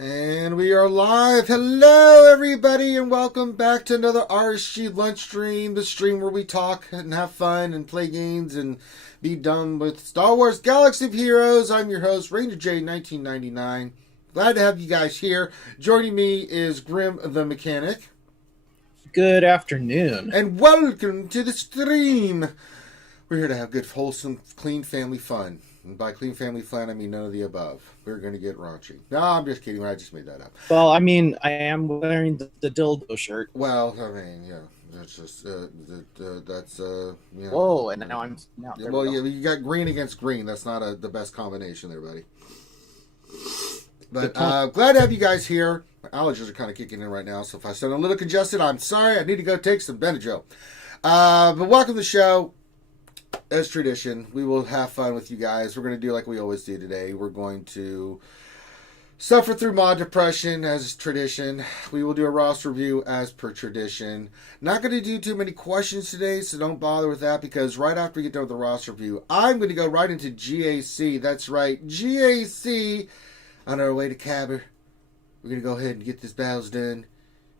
And we are live. Hello, everybody, and welcome back to another RSG lunch stream, the stream where we talk and have fun and play games and be done with Star Wars Galaxy of Heroes. I'm your host, Ranger J, 1999. Glad to have you guys here. Joining me is Grim the Mechanic. Good afternoon. And welcome to the stream. We're here to have good, wholesome, clean family fun. And by clean family fun, I mean none of the above. We're going to get raunchy. No, I'm just kidding. I just made that up. Well, I mean, I am wearing the dildo shirt. Well, I mean, yeah. That's just, that's, yeah. Whoa, and now well, you got green against green. That's not the best combination there, buddy. But glad to have you guys here. My allergies are kind of kicking in right now, so if I sound a little congested, I'm sorry. I need to go take some Benadryl. But welcome to the show. As tradition, we will have fun with you guys. We're going to do like we always do today. We're going to suffer through mod depression as tradition. We will do a roster review as per tradition. Not going to do too many questions today, so don't bother with that, because right after we get done with the roster review, I'm going to go right into GAC. That's right, GAC. On our way to Cabber. We're going to go ahead and get this battles done.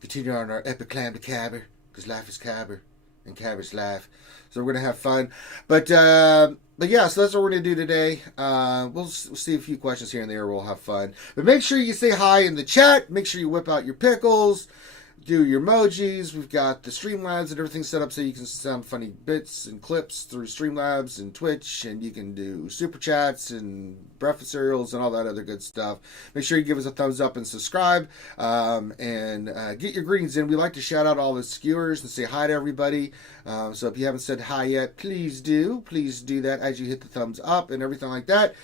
Continue on our epic climb to Cabber, because life is Cabber, and Cabber's life. So we're going to have fun. But yeah, so that's what we're going to do today. We'll see a few questions here and there. We'll have fun. But make sure you say hi in the chat. Make sure you whip out your pickles. Do your emojis. We've got the Streamlabs and everything set up so you can sound funny bits and clips through Streamlabs and Twitch. And you can do super chats and breakfast cereals and all that other good stuff. Make sure you give us a thumbs up and subscribe. And get your greetings in. We like to shout out all the skewers and say hi to everybody. So if you haven't said hi yet, please do. Please do that as you hit the thumbs up and everything like that.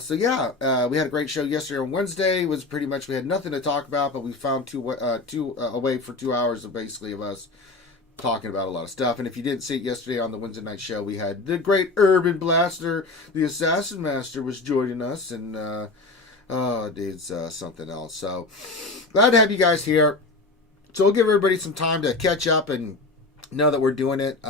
So yeah, we had a great show yesterday on Wednesday. It was pretty much, we had nothing to talk about, but we found a way for 2 hours of basically of us talking about a lot of stuff. And if you didn't see it yesterday on the Wednesday night show, we had the great Urban Blaster, the Assassin Master, was joining us, and dude's something else. So glad to have you guys here. So we'll give everybody some time to catch up and know that we're doing it. We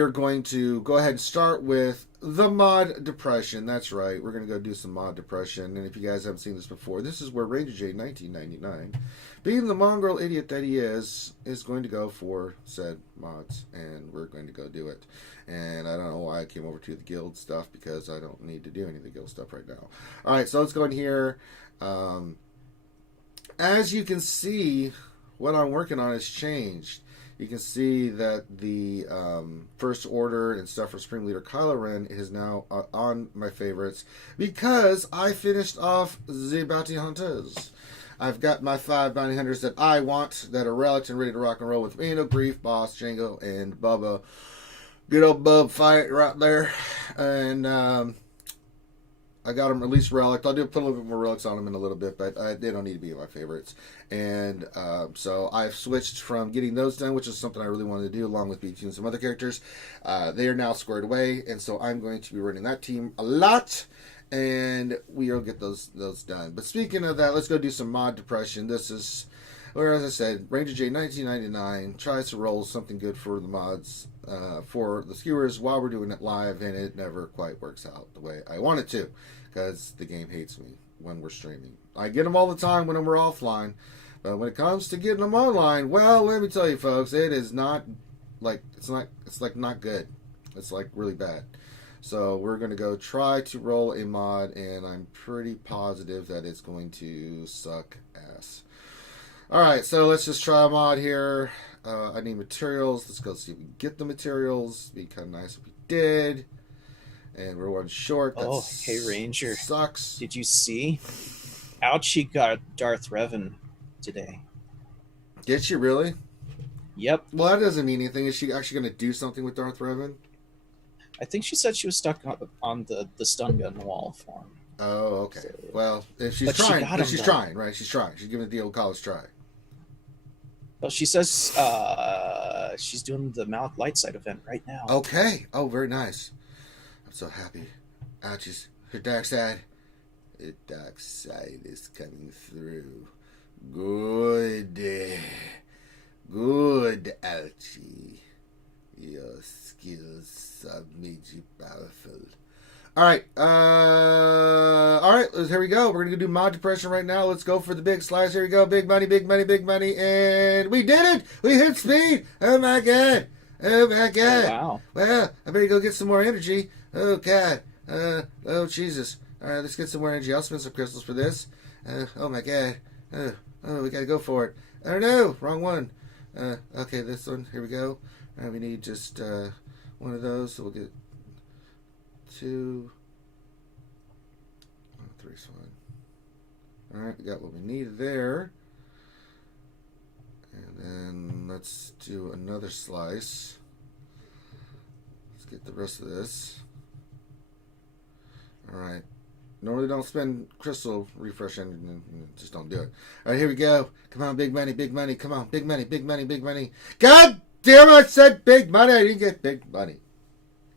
are going to go ahead and start with the mod depression. That's right. We're going to go do some mod depression. And if you guys haven't seen this before, this is where Ranger J 1999, being the mongrel idiot that he is going to go for said mods. And we're going to go do it. And I don't know why I came over to the guild stuff, because I don't need to do any of the guild stuff right now. All right, so let's go in here. As you can see, what I'm working on has changed. You can see that the First Order and stuff for Supreme Leader Kylo Ren is now on my favorites, because I finished off the Bounty Hunters. I've got my 5 Bounty Hunters that I want, that are relics and ready to rock and roll with me, Grief, Boss, Django, and Bubba. Good old Bub fight right there. And I got them at least relic. I'll put a little bit more relics on them in a little bit, but they don't need to be my favorites. And so I've switched from getting those done, which is something I really wanted to do, along with beating some other characters. They are now squared away, and so I'm going to be running that team a lot, and we'll get those done. But speaking of that, let's go do some mod depression. This is where, as I said, Ranger J 1999 tries to roll something good for the mods, for the skewers, while we're doing it live, and it never quite works out the way I want it to, because the game hates me when we're streaming. I get them all the time when we're offline, but when it comes to getting them online, well, let me tell you, folks, it is not like it's not good. It's like really bad. So we're going to go try to roll a mod, and I'm pretty positive that it's going to suck ass. Alright, so let's just try a mod here. I need materials. Let's go see if we can get the materials. It'd be kind of nice if we did. And we're one short. That hey Ranger. Sucks. Did you see? Ouchie got Darth Revan today. Did she really? Yep. Well, that doesn't mean anything. Is she actually going to do something with Darth Revan? I think she said she was stuck on the stun gun wall for him. Oh, okay. So, well, if she's trying, she's trying, right? She's trying. She's giving it the old college try. Well, she says she's doing the Malik Lightside event right now. Okay. Oh, very nice. I'm so happy. Ouchies. Her dark side. Her dark side is coming through. Good. Good, Ouchie. Your skills have made you powerful. All right. All right. Here we go. We're going to do mod depression right now. Let's go for the big slice. Here we go. Big money, big money, big money. And we did it. We hit speed. Oh, my God. Oh, my God. Oh, wow. Well, I better go get some more energy. Oh, God. Oh, Jesus. All right. Let's get some more energy. I'll spend some crystals for this. Oh, my God. Oh, we got to go for it. Oh, no. Wrong one. Okay, this one. Here we go. We need just one of those. So we'll get 2. 3's fine. Alright, we got what we need there. And then let's do another slice. Let's get the rest of this. Alright. Normally don't spend crystal refresh engine. Just don't do it. Alright, here we go. Come on, big money, big money. Come on, big money, big money, big money. God damn it, I said big money. I didn't get big money.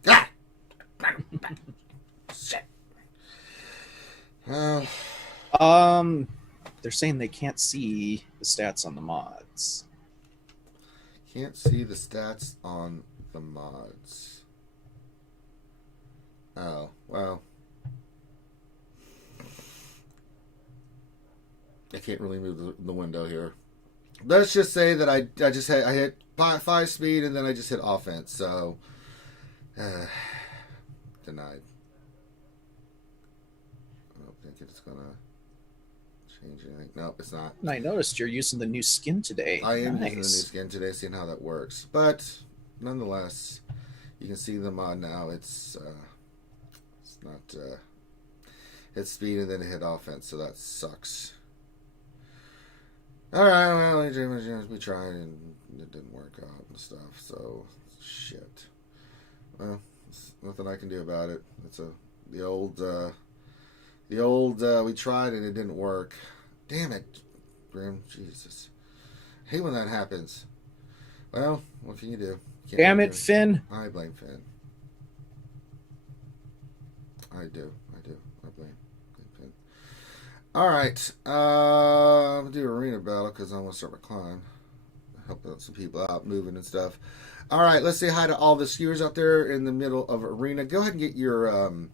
God. Shit. They're saying they can't see the stats on the mods. Can't see the stats on the mods. Oh, well. I can't really move the window here. Let's just say that I hit 5 speed and then I just hit offense, so denied. I don't think it's gonna change anything. Nope, it's not. And I noticed you're using the new skin today. I am Nice. using the new skin today, seeing how that works. But nonetheless, you can see the mod now. It's not hit speed and then hit offense, so that sucks. All right, well, we tried and it didn't work out and stuff. So shit. Well, there's nothing I can do about it. It's the old we tried and it didn't work. Damn it, Grim. Jesus. I hate when that happens. Well, what can you do? Can't Damn do it, Finn. I blame Finn. I do. I blame Finn. All right. I'm going to do arena battle because I want to start my climb. Help out some people out, moving and stuff. All right, let's say hi to all the skewers out there in the middle of arena. Go ahead and get your... well,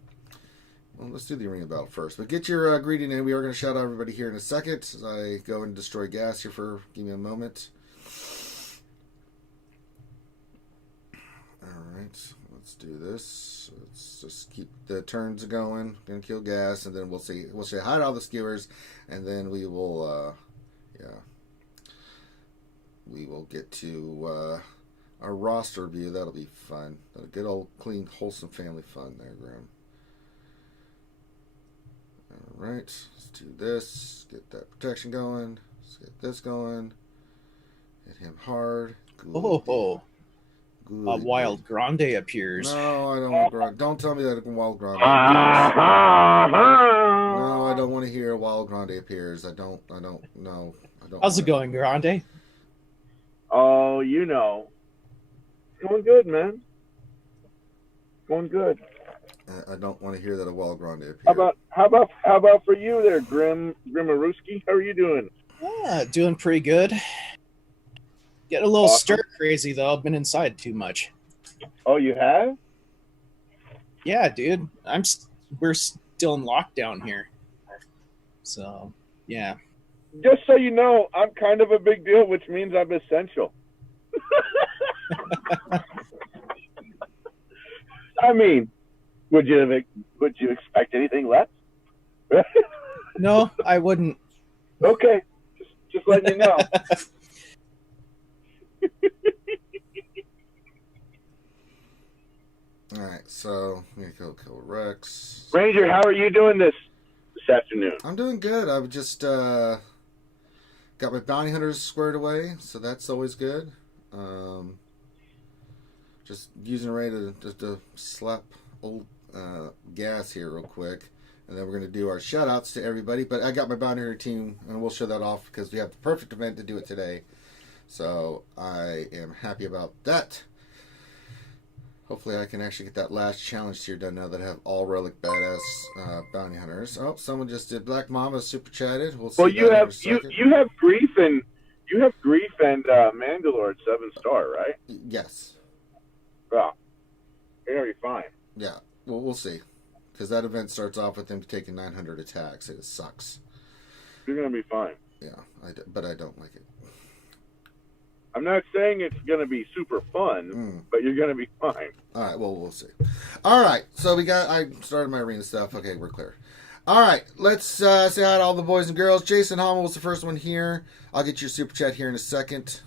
let's do the arena battle first. But get your greeting in. We are going to shout out everybody here in a second as I go and destroy gas here for... Give me a moment. All right, let's do this. Let's just keep the turns going. Gonna kill gas, and then we'll say hi to all the skewers, and then we will, we will get to our roster view. That'll be fun. A good old clean, wholesome family fun there, Graham. All right, let's do this. Get that protection going. Let's get this going. Hit him hard. Good. Oh. A wild Grande appears. No, I don't want Grande. Don't tell me that a wild Grande appears. No, I don't want to hear a wild Grande appears. I don't know. How's it going, Grande? Oh, you know. It's going good, man. Going good. I don't want to hear that a wild Grande appears. How about for you there, Grimaruski? How are you doing? Yeah, doing pretty good. Getting a little stir crazy though. I've been inside too much. Oh, you have? Yeah, dude. We're still in lockdown here. So, yeah. Just so you know, I'm kind of a big deal, which means I'm essential. I mean, would you expect anything less? No, I wouldn't. Okay, just letting you know. All right, so I'm gonna go kill Rex. Ranger, how are you doing this afternoon? I'm doing good. I've just got my bounty hunters squared away, so that's always good. Just using a ray to slap old gas here real quick, and then we're gonna do our shout outs to everybody. But I got my bounty hunter team, and we'll show that off because we have the perfect event to do it today. So I am happy about that. Hopefully I can actually get that last challenge tier done now that I have all relic badass bounty hunters. Oh, someone just did. Black Mama super chatted. We'll see. Well, you have grief and Mandalore at 7-star, right? Yes. Well, you're gonna be fine. Yeah. Well, we'll see. Because that event starts off with him taking 900 attacks. It sucks. You're going to be fine. Yeah, but I don't like it. I'm not saying it's going to be super fun, but you're going to be fine. All right, well, we'll see. All right, so I started my arena stuff. Okay, we're clear. All right, let's say hi to all the boys and girls. Jason Hommel was the first one here. I'll get your super chat here in a second.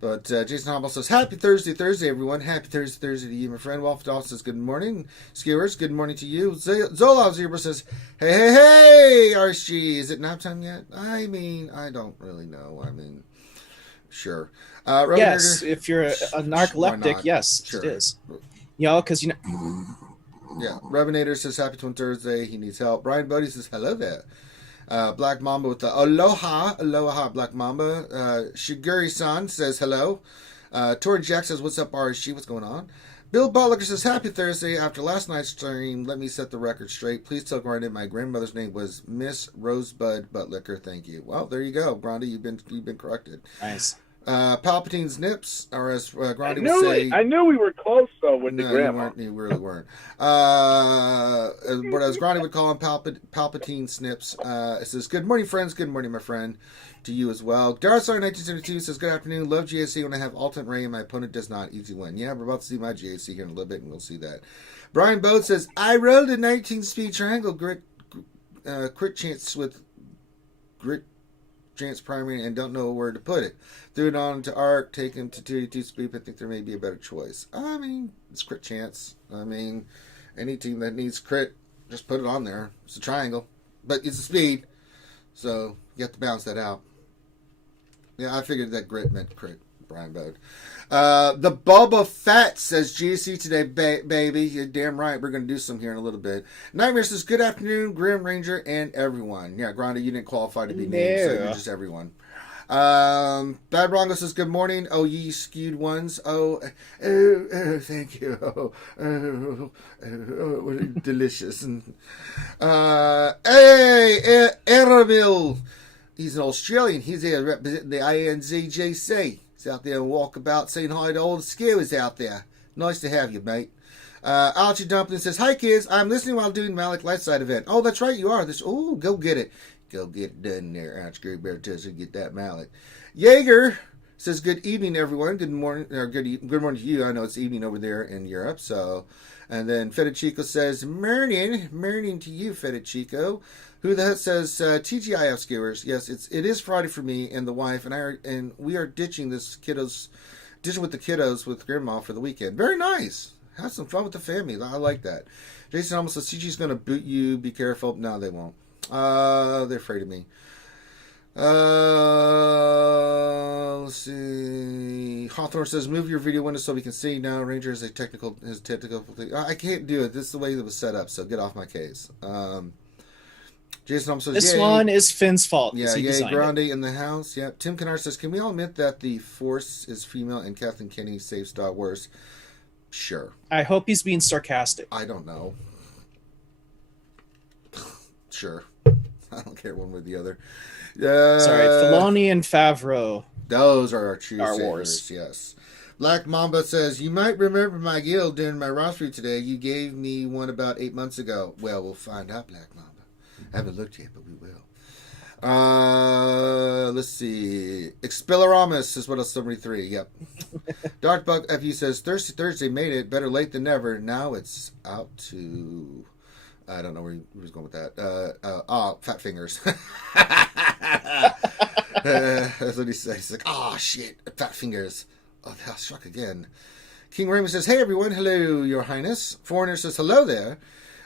But Jason Hommel says, Happy Thursday, everyone. Happy Thursday to you, my friend. Wolf Dolph says, good morning. Skewers, good morning to you. Zolov Zebra says, hey, RSG. Is it nap time yet? I mean, I don't really know. I mean, sure. Yes, if you're a narcoleptic, yes, sure. It is. You know, because Yeah, Revenator says, Happy Twin Thursday. He needs help. Brian Bodie says, hello there. Black Mamba with the aloha Black Mamba. Shiguri-san says hello. Tori Jack says, what's up, RSG? What's going on? Bill Butler says, Happy Thursday. After last night's stream, let me set the record straight. Please tell Grande my grandmother's name was Miss Rosebud Buttlicker. Thank you. Well, there you go, Grande. You've been corrected. Nice. Palpatine's nips, or as Grande would say. I knew we were close though with the grandma. You really weren't. But as Grande would call him, Palpatine snips. It says, good morning, friends. Good morning, my friend. To you as well. Darsar 1972 says, good afternoon. Love GAC when I have alternate ray and my opponent does not. Easy win. Yeah, we're about to see my GAC here in a little bit, and we'll see that. Brian Bode says, I rolled a 19-speed triangle crit chance with grit chance primary and don't know where to put it. Threw it on to arc, take him to 2 speed. I think there may be a better choice. I mean, it's crit chance. I mean, any team that needs crit, just put it on there. It's a triangle, but it's a speed, so you have to balance that out. Yeah, I figured that grit meant crit. Brian Bode. The Boba Fett says, GC today, baby. You're damn right. We're going to do some here in a little bit. Nightmare says, good afternoon, Grim Ranger and everyone. Yeah, Grande, you didn't qualify to be named, so you're just everyone. Bad Rongo says, good morning, oh ye skewed ones. Oh, thank you. Delicious. Hey, Erabil. He's an Australian. He's here representing the ANZGC. He's out there and walkabout saying hi to all the skewers out there. Nice to have you, mate. Ouchie Dumpling says, hi, kids. I'm listening while doing Malik Lightside event. Oh, that's right, you are. Oh, go get it. Go get it done there, Ouch Great Bear tells you to get that Malik. Jaeger says, good evening, everyone. Good morning, or good morning to you. I know it's evening over there in Europe, so. And then Fedichico says, morning to you, Fedichico. Who the heck says TGIF skewers? Yes, it is Friday for me and the wife, and we are ditching with the kiddos with grandma for the weekend. Very nice. Have some fun with the family. I like that. Jason almost says CG's going to boot you. Be careful. No, they won't. They're afraid of me. Let's see. Hawthorne says, move your video window so we can see. No, Ranger has technical thing. I can't do it. This is the way it was set up, so get off my case. Jason almost says, this one is Finn's fault. Yeah, Grande in the house. Yeah. Tim Kennard says, can we all admit that the Force is female and Kathleen Kennedy saves Star Wars? Sure. I hope he's being sarcastic. I don't know. Sure. I don't care one way or the other. Sorry, Filoni and Favreau. Those are our true Star saviors, Wars. yes. Black Mamba says, you might remember my guild during my roster today. You gave me one about 8 months ago. Well, we'll find out, Black Mamba. I haven't looked yet, but we will. Let's see. Expelloramus is what else? 73. Yep. Darkbug FU says, Thursday made it. Better late than never. Now it's out to... I don't know where he was going with that. Fat fingers. That's what he says. He's like, oh, shit. Fat fingers. Oh, they struck again. King Raymond says, hey, everyone. Hello, Your Highness. Foreigner says, hello there.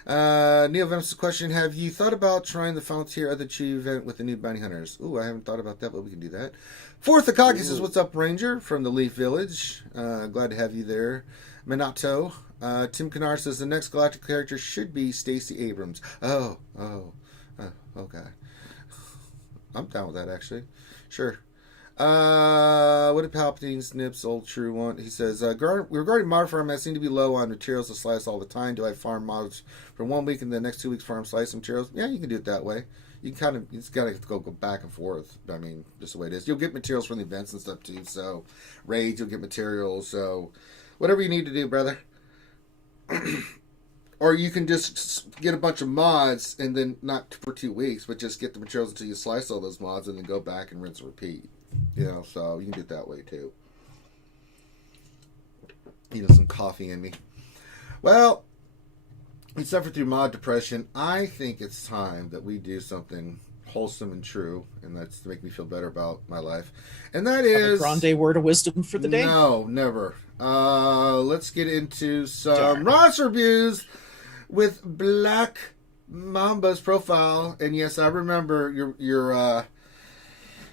Neil Vem's question, have you thought about trying the final tier of the Chew event with the new bounty hunters? Ooh, I haven't thought about that, but we can do that. Fourth Akagi says, what's up, Ranger, from the Leaf Village. Glad to have you there. Minato. Tim Kennard says, the next galactic character should be Stacey Abrams. Oh, God. I'm down with that, actually. Sure. What did Palpatine's Nips Old True want? He says, regarding mod farm, I seem to be low on materials to slice all the time. Do I farm mods for 1 week and the next 2 weeks farm slice materials? Yeah, you can do it that way. You just gotta go back and forth. I mean, just the way it is. You'll get materials from the events and stuff too. So, raids, you'll get materials. So, whatever you need to do, brother. Or you can just get a bunch of mods and then not for 2 weeks, but just get the materials until you slice all those mods and then go back and rinse and repeat. You know, so you can do it that way too. Some coffee in me. Well, we suffered through mod depression. I think it's time that we do something wholesome and true, and that's to make me feel better about my life. And that is... A Grande word of wisdom for the day? No, never. Let's get into some roster reviews with Black Mamba's profile. And yes, I remember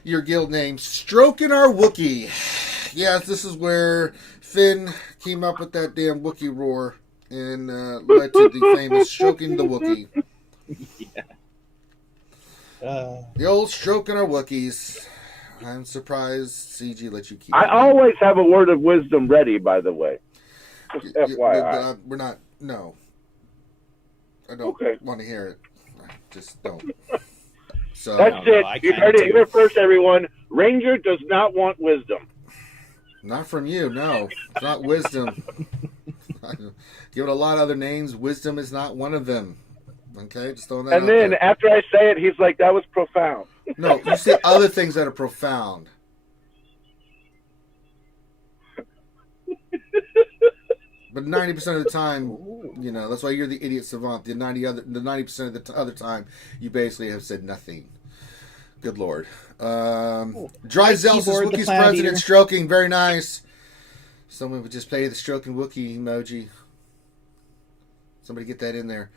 your guild name, Stroking Our Wookiee. Yes, this is where Finn came up with that damn Wookiee roar and led to the famous Stroking the Wookiee. Yeah. The old Stroking Our Wookiees. I'm surprised CG let you keep I it. always have a word of wisdom ready, by the way. Just FYI. We're not. No. I don't want to hear it. I just don't. So That's it. You heard it here first, everyone. Ranger does not want wisdom. Not from you, no. It's not wisdom. Give it a lot of other names. Wisdom is not one of them. Okay, just throwing that out And then there. after I say it, he's like, "That was profound." No, you say other things that are profound. But 90% of the time, you know, that's why you're the idiot savant. The 90% of the other time, you basically have said nothing. Good Lord. Dry Zel's Wookiee's president stroking. Very nice. Someone would just play the stroking Wookiee emoji. Somebody get that in there.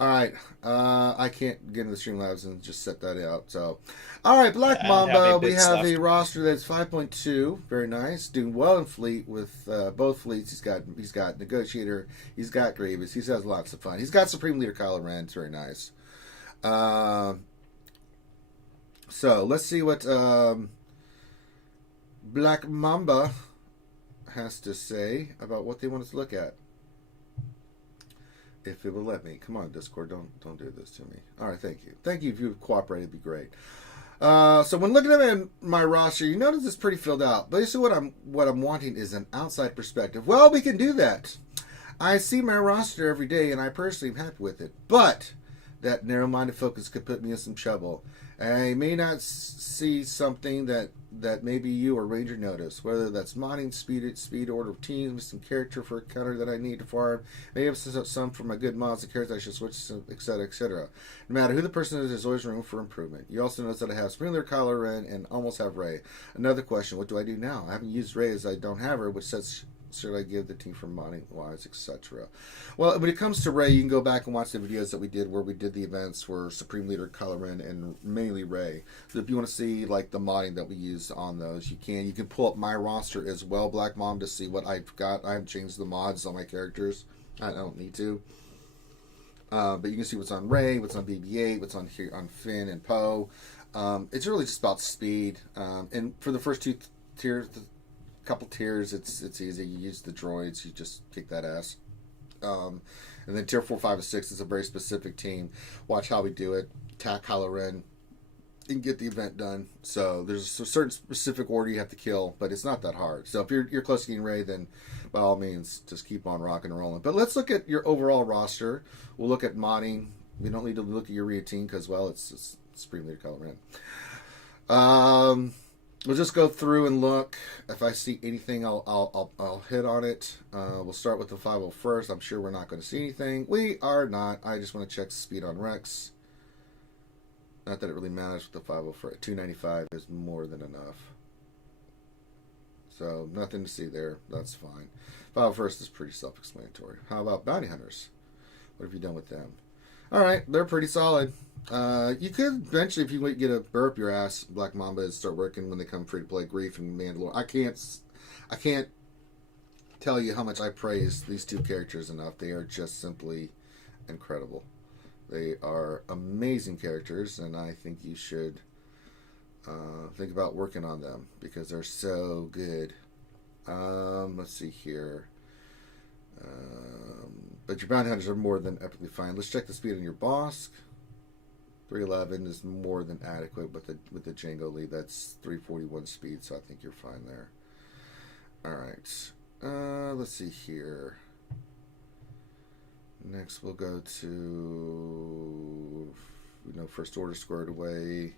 All right. I can't get into the Streamlabs and just set that out. So, all right, Black Mamba. We have a roster that's 5.2. Very nice. Doing well in fleet with both fleets. He's got Negotiator. He's got Grievous. He has lots of fun. He's got Supreme Leader Kylo Ren. It's very nice. So let's see what Black Mamba has to say about what they want us to look at. If it will let me. Come on, Discord, don't do this to me. All right, thank you. Thank you. If you cooperate, it'd be great. So when looking at my roster, you notice it's pretty filled out. Basically, what I'm wanting is an outside perspective. Well, we can do that. I see my roster every day, and I personally am happy with it. But that narrow-minded focus could put me in some trouble. I may not see something that maybe you or Ranger notice, whether that's modding, speed order of teams, some character for a counter that I need to farm, maybe have some for my good mods, the characters I should switch, etc., etc. No matter who the person is, there's always room for improvement. You also notice that I have Sprinkler, Kylo Ren, and almost have Rey. Another question, what do I do now? I haven't used Rey as I don't have her, which says... should I give the team for modding wise, etc. Well, when it comes to Rey, you can go back and watch the videos that we did where we did the events for Supreme Leader Kylo Ren and mainly Rey. So if you want to see like the modding that we used on those, you can. You can pull up my roster as well, Black Mom, to see what I've got. I haven't changed the mods on my characters. I don't need to. But you can see what's on Rey, what's on BB-8, what's on here on Finn and Poe. It's really just about speed. And for the first two tiers. Couple tiers, it's easy. You use the droids, you just kick that ass. And then tier 4, 5, and 6 is a very specific team. Watch how we do it. Attack Kylo Ren and get the event done. So there's a certain specific order you have to kill, but it's not that hard. So if you're close to getting Rey, then by all means, just keep on rocking and rolling. But let's look at your overall roster. We'll look at modding. We don't need to look at your routine because, well, it's Supreme Leader Kylo Ren. We'll just go through and look. If I see anything, I'll hit on it. We'll start with the 50 first. I'm sure we're not going to see anything. We are not. I just want to check speed on Rex. Not that it really matters with the 50 first. 295 is more than enough. So nothing to see there. That's fine. 50 first is pretty self-explanatory. How about bounty hunters? What have you done with them? All right, they're pretty solid. You could eventually, if you get a burp your ass, Black Mamba, and start working when they come free to play Grief and Mandalore. I can't tell you how much I praise these two characters enough. They are just simply incredible. They are amazing characters, and I think you should think about working on them because they're so good. Let's see here. But your bounty hunters are more than epically fine. Let's check the speed on your Bosk. 311 is more than adequate with the Django lead. That's 341 speed, so I think you're fine there. All right. Let's see here. Next, we'll go to, First Order squared away.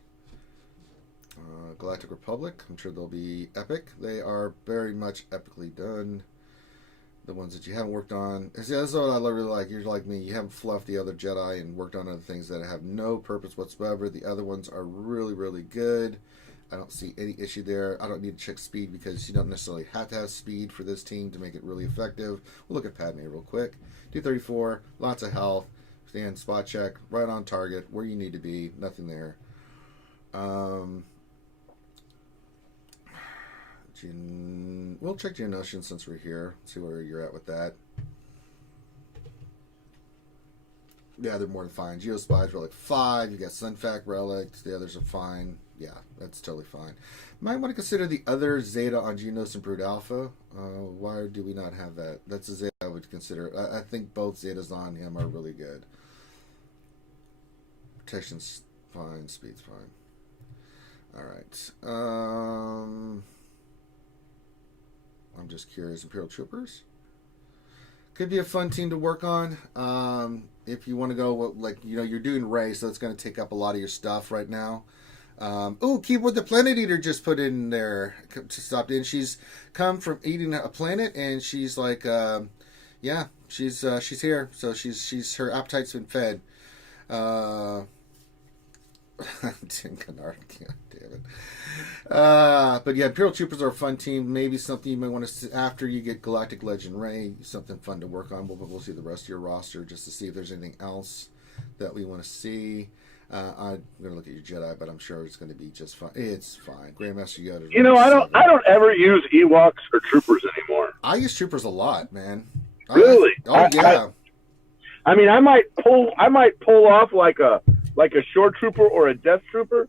Galactic Republic. I'm sure they'll be epic. They are very much epically done. The ones that you haven't worked on. See, that's what I really like. You're like me. You haven't fluffed the other Jedi and worked on other things that have no purpose whatsoever. The other ones are really, really good. I don't see any issue there. I don't need to check speed because you don't necessarily have to have speed for this team to make it really effective. We'll look at Padme real quick. 234, lots of health. Stand spot check, right on target, where you need to be. Nothing there. We'll check Geonosian since we're here. See where you're at with that. Yeah, they're more than fine. Geospies Relic 5. You got Sunfac Relics. The others are fine. Yeah, that's totally fine. Might want to consider the other Zeta on Geonos and Brood Alpha. Why do we not have that? That's a Zeta I would consider. I think both Zetas on him are really good. Protection's fine. Speed's fine. Alright. I'm just curious. Imperial Troopers? Could be a fun team to work on. If you want to go, you're doing Ray, so it's going to take up a lot of your stuff right now. Keep what the Planet Eater just put in there. Stopped in. She's come from eating a planet, and she's like, she's here. So she's her appetite's been fed. Tim Kennard, God damn it. But yeah, Imperial Troopers are a fun team. Maybe something you might want to see after you get Galactic Legend Ray. Something fun to work on. We'll see the rest of your roster just to see if there's anything else that we want to see. I'm gonna look at your Jedi, but I'm sure it's going to be just fine. It's fine. Grandmaster Yoda. I don't ever use Ewoks or Troopers anymore. I use Troopers a lot, man. Really? Yeah. I mean, I might pull off like a Shore Trooper or a Death Trooper,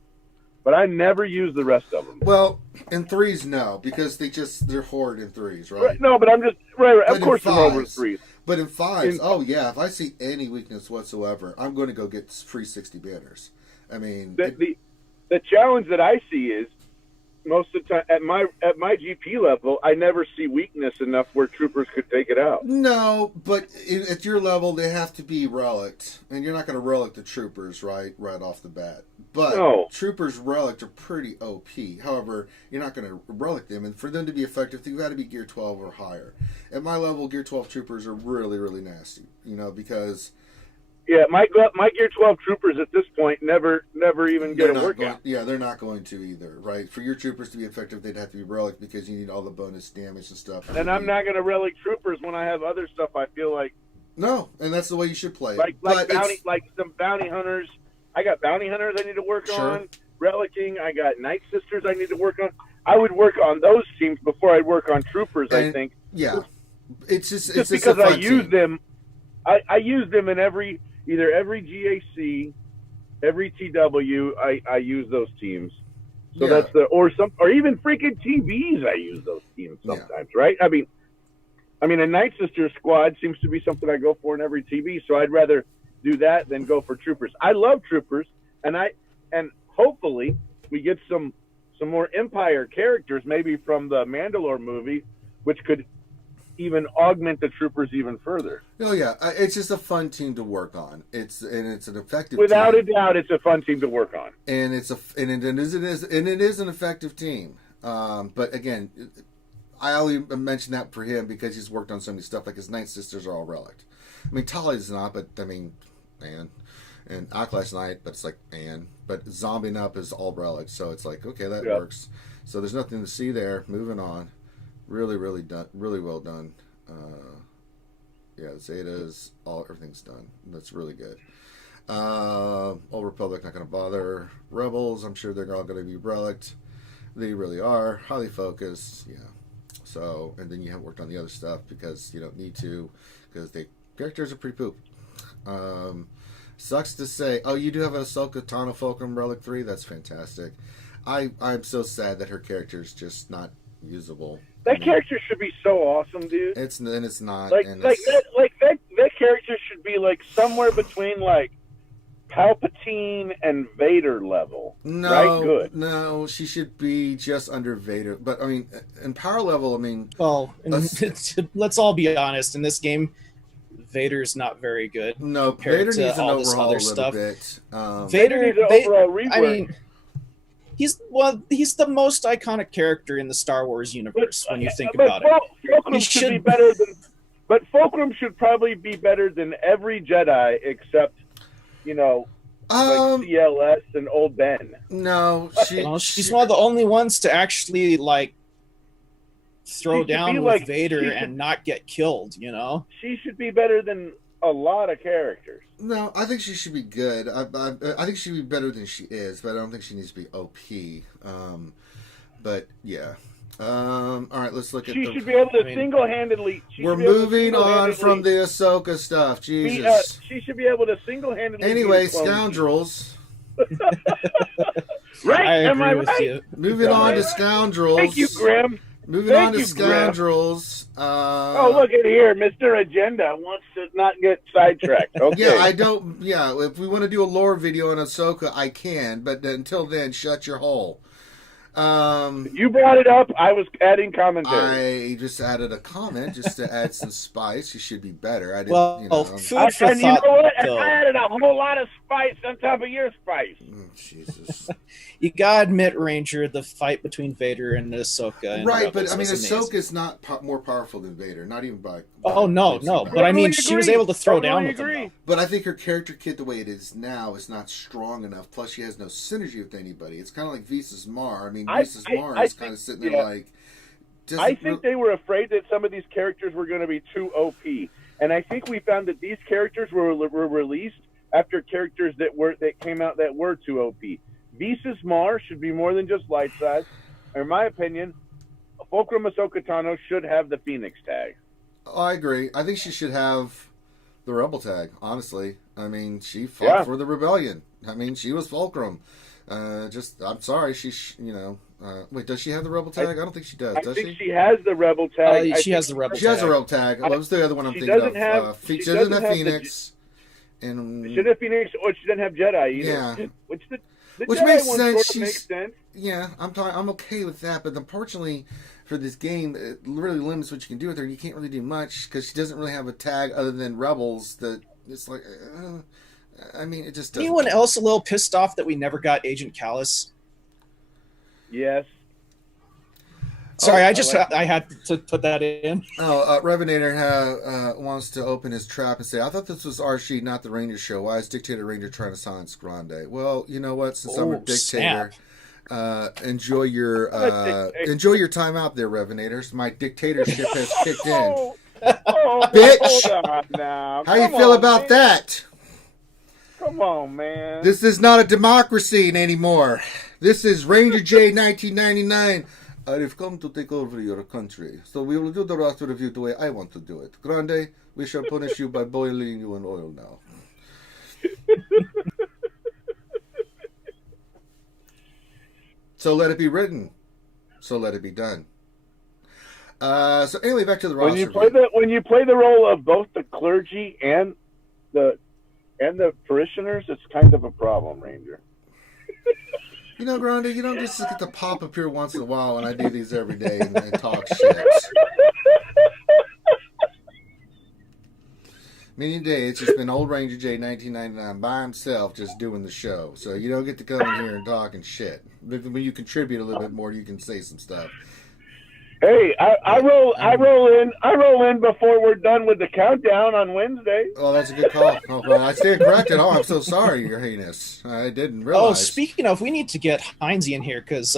but I never use the rest of them. Well, in threes, no, because they're horde in threes, right? No, but I'm just right. Of course, they're over in threes. But in fives, if I see any weakness whatsoever, I'm going to go get free 60 banners. I mean, the challenge that I see is most of the time at my GP level, I never see weakness enough where Troopers could take it out. No, but at your level, they have to be relict, and you're not going to relic the Troopers right off the bat. But Troopers relict are pretty OP. However, you're not going to relic them, and for them to be effective, they've got to be Gear 12 or higher. At my level, Gear 12 Troopers are really, really nasty. Because my Gear 12 Troopers at this point never even get a workout. They're not going to either, right? For your Troopers to be effective, they'd have to be relic because you need all the bonus damage and stuff. And I'm not going to relic Troopers when I have other stuff. I feel like and that's the way you should play. Like some bounty hunters. I got bounty hunters I need to work on. Relicking. I got Night Sisters I need to work on. I would work on those teams before I'd work on Troopers. I think. Yeah, it's just because I use them. I use them in every GAC, every TW. I use those teams. So that's or even freaking TVs. I use those teams sometimes, right? I mean, a Night Sister squad seems to be something I go for in every TV. So I'd rather do that than go for Troopers. I love Troopers, and hopefully we get some more Empire characters, maybe from the Mandalore movie, which could even augment the Troopers even further. Oh yeah, it's just a fun team to work on. It's an effective. Without team. a doubt, it's a fun team to work on. And it is an effective team. But again, I only mention that for him because he's worked on so many stuff. Like his Night Sisters are all relict. I mean, Tali's not, but I mean, man. And Last Night, but it's like, man. But Zombie Up is all relics, so it's like, okay, that works. So there's nothing to see there. Moving on. Really, really done. Really well done. Zetas, everything's done. That's really good. Old Republic, not going to bother. Rebels, I'm sure they're all going to be relict. They really are. Highly focused. Yeah. So, and then you haven't worked on the other stuff because you don't need to, because the characters are pretty poop. Sucks to say. Oh, you do have a Ahsoka Tano Fulcrum Relic 3? That's fantastic. I'm so sad that her character is just not usable. That character should be so awesome, dude. It's not. That character should be like somewhere between like Palpatine and Vader level. No, right? Good. No, she should be just under Vader. But I mean, in power level, I mean, let's all be honest. In this game, Vader's not very good. No, compared Vader to needs an all this overhaul other a little stuff. bit. Vader needs an overall rework. I mean, he's the most iconic character in the Star Wars universe when you think about it. Fulcrum should be better than. But Fulcrum should probably be better than every Jedi except, like CLS and Old Ben. No, she's one of the only ones to actually throw down with Vader and not get killed. She should be better than a lot of characters. No, I think she should be good. I think she'd be better than she is, but I don't think she needs to be OP. But yeah. All right, let's look at. She should be able to single-handedly. We're moving on from the Ahsoka stuff. Jesus. She should be able to single-handedly. Anyway, scoundrels. Right? Am I right? You. Moving on to scoundrels. Thank you, Grim. Moving on to scoundrels. Look at here, Mr. Agenda wants to not get sidetracked. Okay. Yeah, I don't. Yeah, if we want to do a lore video on Ahsoka, I can. But until then, shut your hole. You brought it up. I was adding commentary. I just added a comment just to add some spice. You should be better. I didn't. Well, food for and thought. You know what? Though. I added a whole lot of spice on top of your spice. Oh, Jesus. You gotta admit, Ranger, the fight between Vader and Ahsoka. And right, Rebels but I mean, was amazing. Ahsoka's not more powerful than Vader. Not even by. Oh no. But I mean, she was able to throw down with him. Though. But I think her character kit, the way it is now, is not strong enough. Plus, she has no synergy with anybody. It's kind of like Visas Mar. I mean, Visas Mar is kind of sitting there like. I think they were afraid that some of these characters were going to be too OP, and I think we found that these characters were released after characters that came out that were too OP. Visas Mar should be more than just light size. In my opinion, Fulcrum Ahsoka Tano should have the Phoenix tag. Oh, I agree. I think she should have the Rebel tag, honestly. I mean, she fought for the rebellion. I mean, she was Fulcrum. I'm sorry, wait, does she have the Rebel tag? I don't think she does. I think she has the Rebel tag. She has the Rebel tag. She has the Rebel tag. What was the other one I'm thinking of? She doesn't have Phoenix. She doesn't have Phoenix, or she doesn't have Jedi either. Yeah. Which makes Jedi sense. Sort of makes sense. Yeah, I'm okay with that, but unfortunately for this game, it really limits what you can do with her. You can't really do much because she doesn't really have a tag other than Rebels. That it's like, I mean, it just doesn't. Anyone else a little pissed off that we never got Agent Callus? Yes. Sorry, I had to put that in. Revenator wants to open his trap and say, I thought this was RSG, not the Ranger show. Why is Dictator Ranger trying to silence Grande? Well, you know what? Since I'm a dictator, enjoy your time out there, Revenators. My dictatorship has kicked in. Bitch! Hold on now. How you feel about that? Come on, man. This is not a democracy anymore. This is Ranger J 1999. I've come to take over your country, so we will do the roster review the way I want to do it. Grande, we shall punish you by boiling you in oil now. So let it be written. So let it be done. So anyway, back to the roster. When you play the role of both the clergy and the parishioners, it's kind of a problem, Ranger. You know, Grande, you don't just get to pop up here once in a while when I do these every day and talk shit. Many days, it's just been old Ranger J 1999 by himself just doing the show. So you don't get to come in here and talking shit. When you contribute a little bit more, you can say some stuff. Hey, I roll in before we're done with the countdown on Wednesday. Oh, that's a good call. Oh, well, I stand corrected. Oh, I'm so sorry, Your Highness. I didn't realize. Oh, speaking of, we need to get Heinze in here because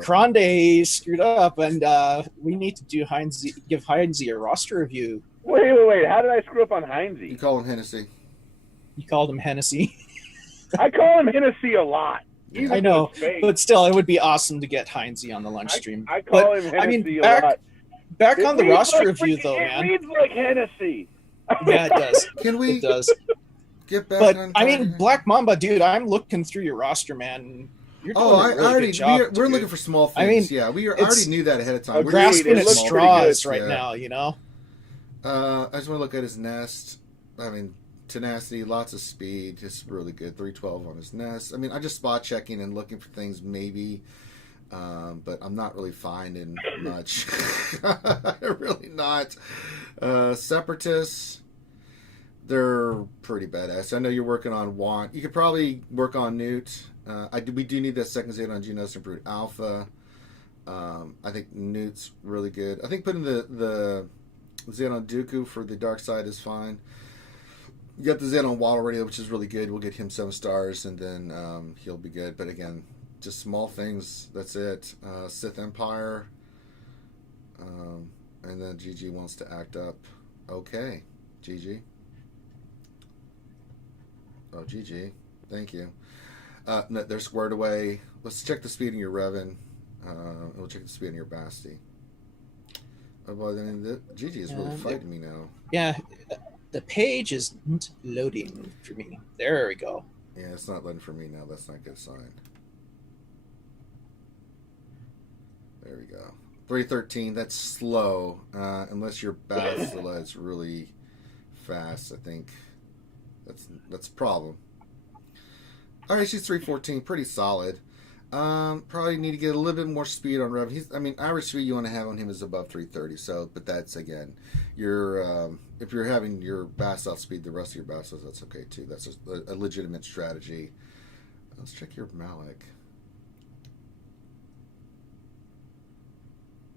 Grande screwed up, and we need to give Heinze a roster review. Wait. How did I screw up on Heinze? You call him Hennessy. You called him Hennessy. I call him Hennessy a lot. I know, but still, it would be awesome to get Heinze on the lunch stream. I call him Hennessy a lot. Back on the roster review, though, man. It reads like Hennessy. Yeah, it does. Can we? It does. Get back but on I mean, Black Mamba, dude, I'm looking through your roster, man. You're doing a really good job, we're looking for small things. I mean, we already knew that ahead of time. We're grasping at straws right now, you know. I just want to look at his nest. I mean, tenacity, lots of speed, just really good. 312 on his nest. I mean, I'm just spot checking and looking for things maybe But I'm not really finding much. Really not. Separatists, they're pretty badass. I know you're working on Want. You could probably work on Newt. We do need that second Xenon Geonos Improved Alpha. I think Newt's really good. I think putting the Xenon Dooku for the dark side is fine. You got the Xenon Wall already, which is really good. We'll get him 7 stars, and then he'll be good. But again, just small things. That's it. Sith Empire. And then GG wants to act up. Okay. GG. Oh, GG. Thank you. No, they're squared away. Let's check the speed in your Revan. We'll check the speed in your Basti. Oh, boy, then GG is really fighting me now. Yeah. The page isn't loading for me. There we go. Yeah, it's not loading for me now. That's not a good sign. There we go. 313. That's slow. Unless your Bastila is really fast, I think that's a problem. All right, she's 314. Pretty solid. Probably need to get a little bit more speed on Rev. Average speed you want to have on him is above 330. So, but that's again, if you're having your Bass outspeed the rest of your Basses, that's okay too. That's a legitimate strategy. Let's check your Malik.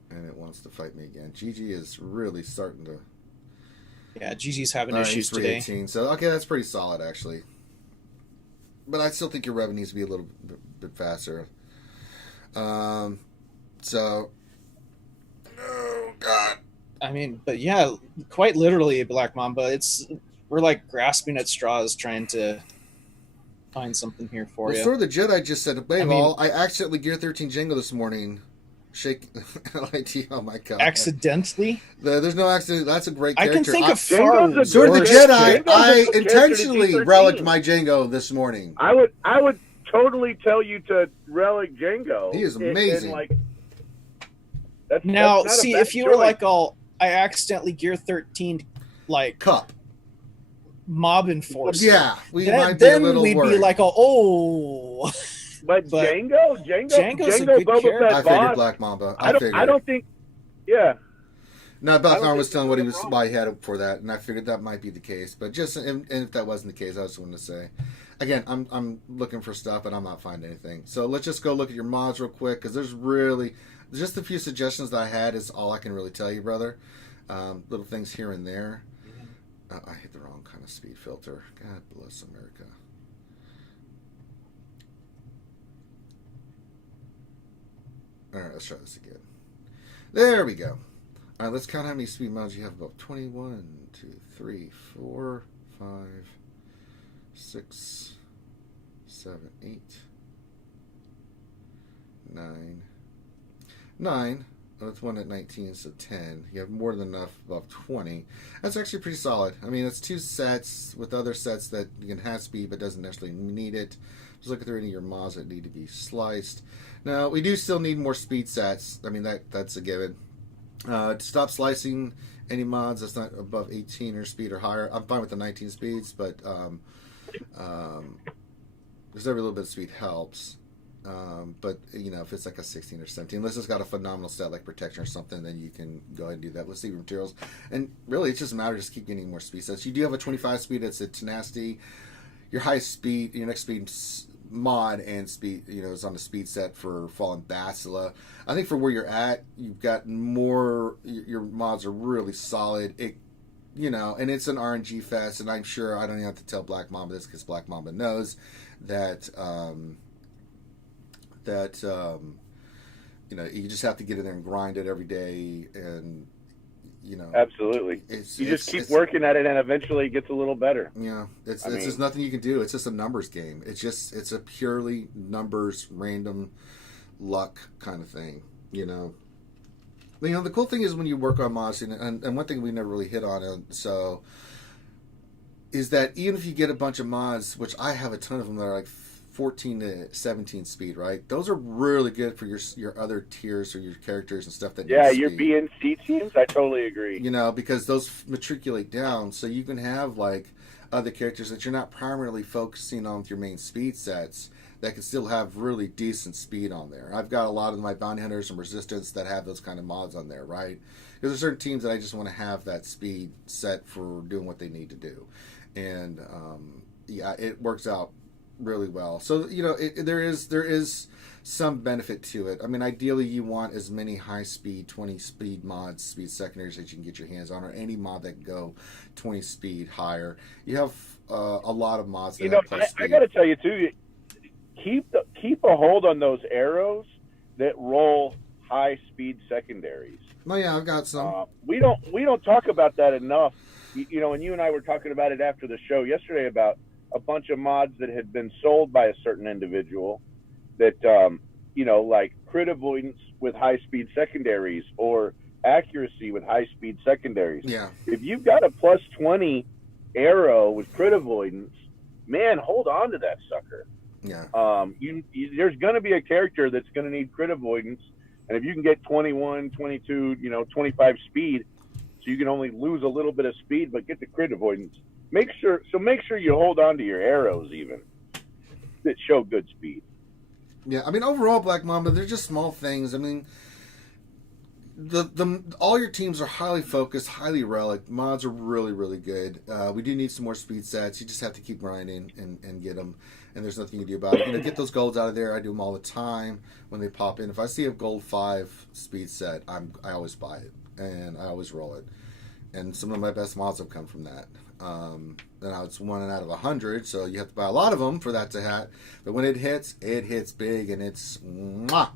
And it wants to fight me again. GG is really starting to. Yeah, GG's having issues today. So okay, that's pretty solid actually. But I still think your Rev needs to be a little bit faster. So, oh god. I mean, but yeah, quite literally, Black Mamba. We're like grasping at straws, trying to find something here for you. Sort of the Jedi just said, I accidentally Gear 13 Django this morning. Shake LIT. Oh my god! Accidentally? There's no accident. That's a great character. I can think of far worse. Sort of the Jedi. I intentionally relicked my Django this morning. I would totally tell you to relic Django. He is amazing. Now, see, if you were like I accidentally Gear 13 like Cup Mob Enforcer. Yeah, then we'd be like, oh. But Django's a good character. I figured Black Mamba. I don't think. Yeah. No, Balthar was telling why he had it for that, and I figured that might be the case. But and if that wasn't the case, I just wanted to say, again, I'm looking for stuff, and I'm not finding anything. So let's just go look at your mods real quick, because there's just a few suggestions that I had is all I can really tell you, brother. Little things here and there. I hit the wrong kind of speed filter. God bless America. All right, let's try this again. There we go. All right, let's count how many speed mods you have. About 21, 2, 3, 4, 5, 6, 7, 8, 9. 9. That's one at 19, so 10. You have more than enough above 20. That's actually pretty solid. I mean, it's 2 sets with other sets that you can have speed but doesn't necessarily need it. Just look at any of your mods that need to be sliced. Now, we do still need more speed sets. I mean, that's a given. To stop slicing any mods that's not above 18 or speed or higher, I'm fine with the 19 speeds, but because every little bit of speed helps. But, if it's like a 16 or 17, unless it's got a phenomenal stat like protection or something, then you can go ahead and do that. Let's see materials. And really, it's just a matter of just keep getting more speed sets. You do have a 25 speed. It's a tenacity. Your highest speed, your next speed mod and speed, is on the speed set for Fallen Bastila. I think for where you're at, you've got more, your mods are really solid. And it's an RNG fest, and I'm sure I don't even have to tell Black Mamba this because Black Mamba knows that, you just have to get in there and grind it every day, and absolutely. You just keep working at it, and eventually it gets a little better. Yeah, it's just nothing you can do. It's just a numbers game. It's a purely numbers, random luck kind of thing. The cool thing is when you work on mods, and one thing we never really hit on, is that even if you get a bunch of mods, which I have a ton of them that are like 14 to 17 speed, right? Those are really good for your other tiers or your characters and stuff that your B and C teams. I totally agree. Because those matriculate down, so you can have like other characters that you're not primarily focusing on with your main speed sets that can still have really decent speed on there. I've got a lot of my bounty hunters and resistance that have those kind of mods on there, right? Because there's certain teams that I just want to have that speed set for doing what they need to do. And yeah, it works out really well. So, you know, there is some benefit to it. I mean, ideally you want as many high speed, 20 speed mods, speed secondaries that you can get your hands on, or any mod that can go 20 speed higher. You have a lot of mods that you know, have plus speed. I got to tell you too, keep a hold on those arrows that roll high speed secondaries. Oh yeah, I've got some. We don't talk about that enough. You know, and you and I were talking about it after the show yesterday about a bunch of mods that had been sold by a certain individual that you know, like crit avoidance with high speed secondaries or accuracy with high speed secondaries. Yeah. If you've got a plus 20 arrow with crit avoidance, man, hold on to that sucker. Yeah. There's going to be a character that's going to need crit avoidance, and if you can get 21, 22, you know, 25 speed, so you can only lose a little bit of speed but get the crit avoidance. Make sure you hold on to your arrows even that show good speed. Yeah, I mean, overall, Black Mamba, they're just small things. I mean, all your teams are highly focused, highly relic. Mods are really, really good. We do need some more speed sets. You just have to keep grinding and get them, and there's nothing you can do about it. You know, get those golds out of there. I do them all the time when they pop in. If I see a gold 5 speed set, I always buy it, and I always roll it. And some of my best mods have come from that. And it's 1 out of 100, so you have to buy a lot of them for that to hit. But when it hits big, and it's mwah.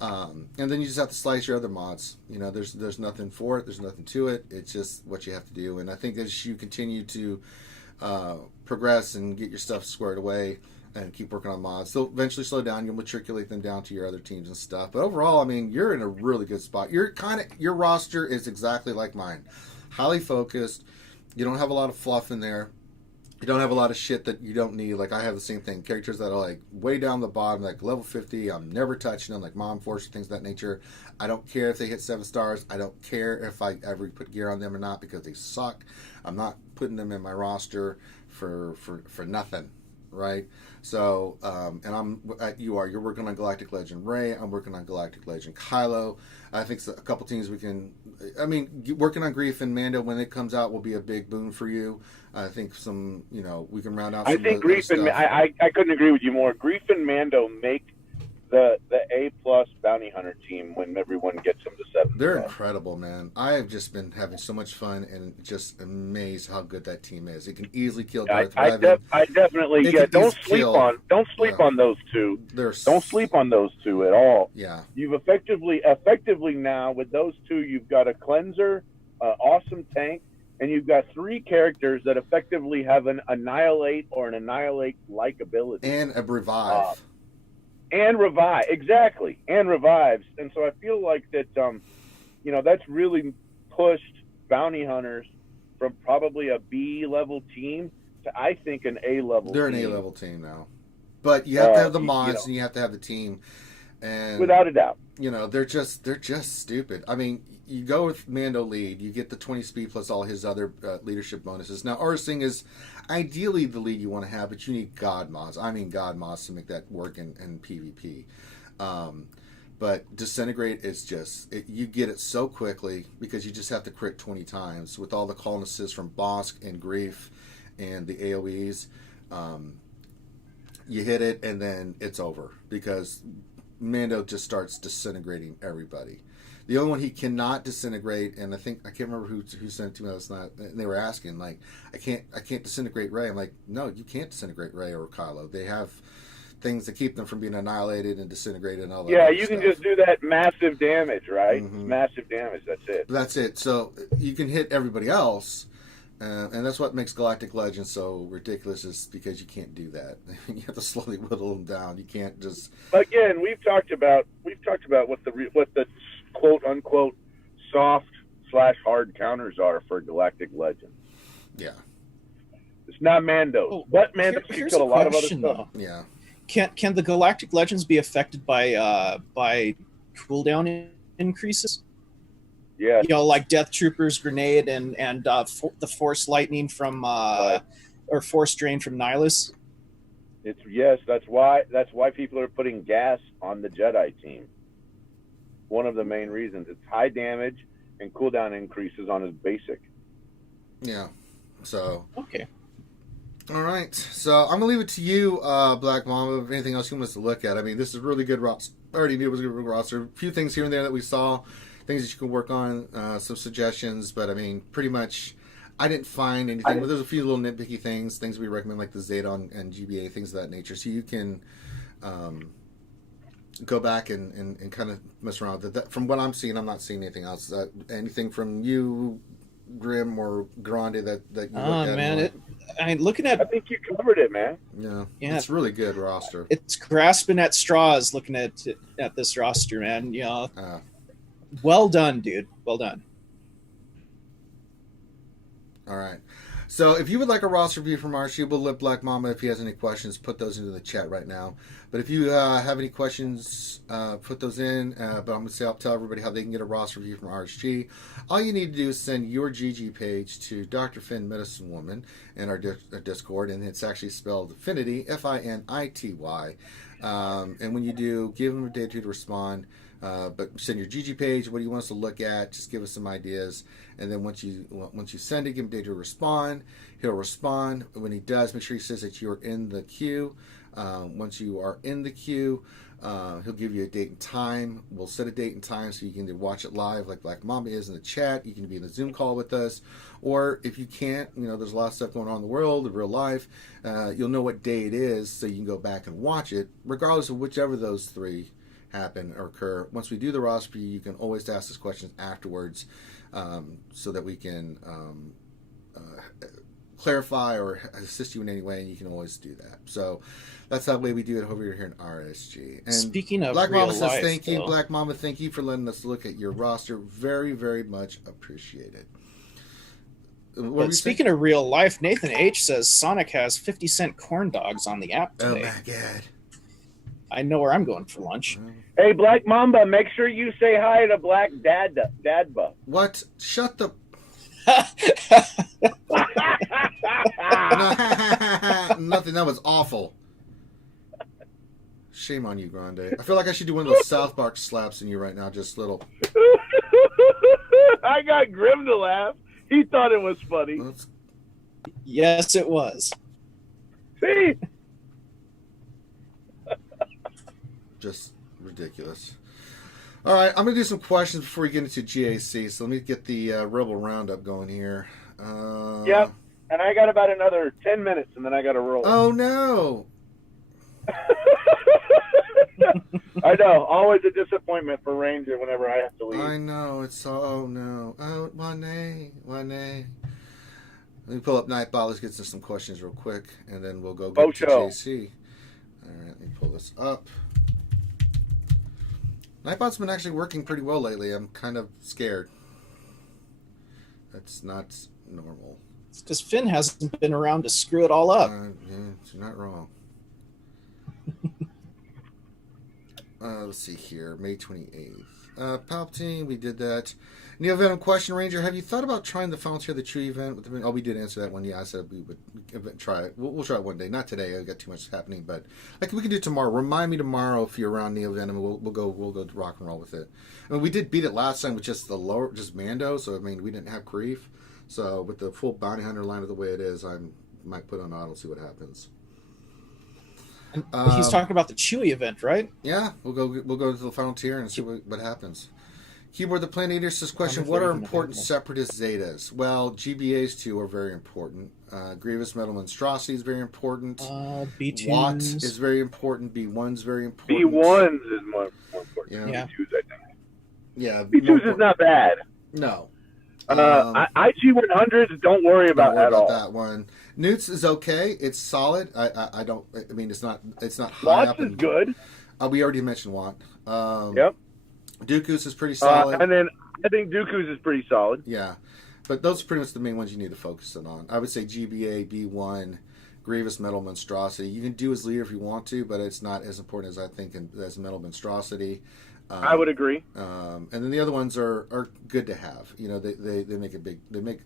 And then you just have to slice your other mods. You know, there's nothing for it. There's nothing to it. It's just what you have to do. And I think as you continue to progress and get your stuff squared away and keep working on mods, they'll eventually slow down. You'll matriculate them down to your other teams and stuff. But overall, I mean, you're in a really good spot. Your roster is exactly like mine. Highly focused. You don't have a lot of fluff in there. You don't have a lot of shit that you don't need. Like, I have the same thing. Characters that are, like, way down the bottom, like level 50. I'm never touching them, like Mom Force, things of that nature. I don't care if they hit 7 stars. I don't care if I ever put gear on them or not because they suck. I'm not putting them in my roster for nothing, right? So, and you're working on Galactic Legend Ray. I'm working on Galactic Legend Kylo. I think a couple teams working on Grief and Mando when it comes out will be a big boon for you. I think we can round out. I think Grief and I couldn't agree with you more. Grief and Mando make the A+ bounty hunter team when everyone gets them to 7. They're incredible, man. I have just been having so much fun and just amazed how good that team is. It can easily kill Darth Revan. I definitely don't sleep on those two. Don't sleep on those two at all. Yeah. You've effectively now with those two, you've got a cleanser, awesome tank, and you've got 3 characters that effectively have an annihilate or an annihilate-like ability. And a revive. And revives. And so I feel like that, that's really pushed bounty hunters from probably a B level team to, I think, an A level. They're an A level team now, but you have to have the mods and you have to have the team, and without a doubt, they're just stupid. I mean, you go with Mando lead, you get the 20 speed plus all his other leadership bonuses. Now, Arsing is ideally the lead you want to have, but you need God mods. I mean God mods to make that work in PvP. But Disintegrate is just, you get it so quickly because you just have to crit 20 times. With all the call and assist from Bosk and Grief and the AoEs, you hit it and then it's over because Mando just starts disintegrating everybody. The only one he cannot disintegrate, and I can't remember who sent it to me last night. And they were asking, like, I can't disintegrate Rey. I'm like, no, you can't disintegrate Rey or Kylo. They have things to keep them from being annihilated and disintegrated and all that. Yeah, you can just do that massive damage, right? Mm-hmm. Massive damage. That's it. So you can hit everybody else, and that's what makes Galactic Legends so ridiculous. Is because you can't do that. You have to slowly whittle them down. You can't just. Again, we've talked about what the quote unquote soft/hard counters are for Galactic Legends. Yeah. It's not Mando, but Mando can kill a lot of other stuff. Though. Yeah. Can the Galactic Legends be affected by cooldown increases? Yeah. Like Death Troopers, Grenade, and the Force Lightning from or force drain from Nihilus. That's why people are putting gas on the Jedi team. One of the main reasons. It's high damage and cooldown increases on his basic. Yeah. So. Okay. All right. So I'm gonna leave it to you, Black Mama. If anything else you want us to look at, I mean, this is really good roster. I already knew it was a good roster. A few things here and there that we saw, things that you can work on, some suggestions. But I mean, pretty much, I didn't find anything. But there's a few little nitpicky things we recommend, like the Zeta and GBA, things of that nature. So you can go back and kind of mess around with it. From what I'm seeing, I'm not seeing anything else. Anything from you, Grim or Grande, that you look at? Man, looking at. I think you covered it, man. Yeah, it's really good roster. It's grasping at straws looking at this roster, man. You know, well done, dude. Well done. All right. So if you would like a roster review from RSG, we'll let Black Mama, if he has any questions, put those into the chat right now. But if you have any questions, put those in. But I'm going to I'll tell everybody how they can get a roster review from RSG. All you need to do is send your GG page to Dr. Finn Medicine Woman in our Discord, and it's actually spelled Finity, Finity. And when you do, give him a day or two to respond. But send your GG page. What do you want us to look at? Just give us some ideas, and then once you send it, give him a day to respond. He'll respond. When he does, make sure he says that you're in the queue. Once you are in the queue, he'll give you a date and time. We'll set a date and time so you can either watch it live, like Black Mama is in the chat. You can be in the Zoom call with us, or if you can't, there's a lot of stuff going on in the world, in real life. You'll know what day it is, so you can go back and watch it, regardless of whichever of those three happen or occur. Once we do the roster, you can always ask us questions afterwards, so that we can clarify or assist you in any way, and you can always do that. So that's the way we do it over here in RSG. And speaking of Black real Mama says life, thank you. though. Black Mama, thank you for letting us look at your roster. Very, very much appreciated. But speaking of real life, Nathan H says Sonic has 50-cent corn dogs on the app Oh today. my god. I know where I'm going for lunch. Hey, Black Mamba, make sure you say hi to Black Dadba. What? Shut the... Nothing. That was awful. Shame on you, Grande. I feel like I should do one of those South Park slaps in you right now. Just little... I got Grim to laugh. He thought it was funny. Yes, it was. See? Just ridiculous. All right, I'm going to do some questions before we get into GAC. So let me get the Rebel Roundup going here. Yep. And I got about another 10 minutes, and then I got to roll. Oh, no. I know. Always a disappointment for Ranger whenever I have to leave. I know. It's so... Oh, no. Oh, Wane. Let me pull up Nightbot. Let's get to some questions real quick, and then we'll go get to GAC. All right, let me pull this up. Nightbot's been actually working pretty well lately. I'm kind of scared. That's not normal. It's because Finn hasn't been around to screw it all up. Yeah, you're not wrong. Let's see here. May 28th. Palpatine, we did that. Neo Venom question, Ranger. Have you thought about trying the Volunteer the True event? Oh, we did answer that one. Yeah, I said we would try it. We'll try it one day. Not today. I've got too much happening, but like we can do it tomorrow. Remind me tomorrow if you're around Neo Venom. We'll go rock and roll with it. I mean, we did beat it last time with just just Mando. So I mean, we didn't have Kreef. So with the full Bounty Hunter lineup the way it is, I might put on auto, see what happens. He's talking about the Chewie event, right? Yeah, we'll go to the final tier and see what happens. Keyboard the Planet Eater says question: what are important separatist zetas? Well, GBA's 2 are very important. Grievous Metal Monstrosity is very important. B2s. Watt is very important. B1's very important. B1s is more important. Yeah. B2s, I think. Yeah. B2s is not bad. No. IG100s, don't worry about at all. That one. Newt's is okay. It's solid. I mean, it's not high Watts up. is good. We already mentioned Watt. Yep. Dooku's is pretty solid. And then I think Dooku's is pretty solid. Yeah. But those are pretty much the main ones you need to focus on. I would say GBA, B1, Grievous Metal Monstrosity. You can do as leader if you want to, but it's not as important as I think as Metal Monstrosity. I would agree. And then the other ones are good to have. They make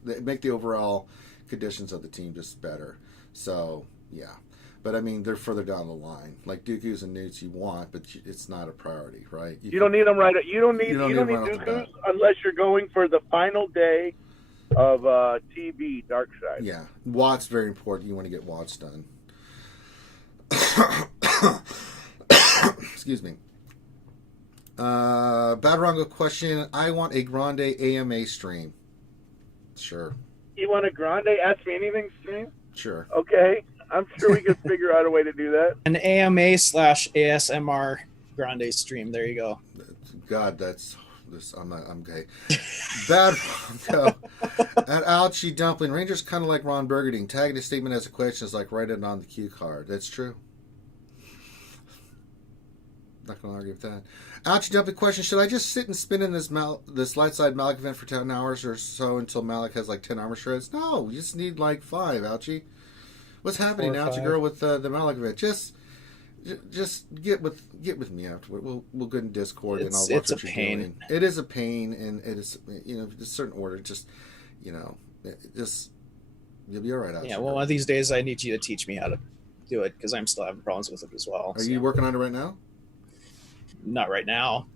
they make the overall conditions of the team just better. So yeah, but I mean they're further down the line. Like Dooku's and Newts you want, but it's not a priority, right? You don't need them right. You don't need right off the Dooku's bat. unless you're going for the final day of TB Dark Side. Yeah, Watts very important. You want to get Watts done. Excuse me. Badrongo question. I want a Grande AMA stream. Sure. You want a Grande Ask Me Anything stream? Sure. Okay. I'm sure we could figure out a way to do that. An AMA/ASMR Grande stream. There you go. God, that's this. I'm gay. Badrongo. At Ouchie Dumpling. Ranger's kind of like Ron Burgundy. Tagging a statement as a question is like write it on the cue card. That's true. Not going to argue with that. Ouchie Dumpling question. Should I just sit and spin in this light side Malik event for 10 hours or so until Malik has like 10 armor shreds? No, you just need like 5, Ouchie. What's happening, Ouchie girl, with the Malik event? Just get with me afterward. We'll go in Discord and I'll watch what you're doing. It is a pain, and it is, there's a certain order. Just, you'll be all right, Ouchie. Yeah, well, one of these days I need you to teach me how to do it because I'm still having problems with it as well. Are you working on it right now? Not right now.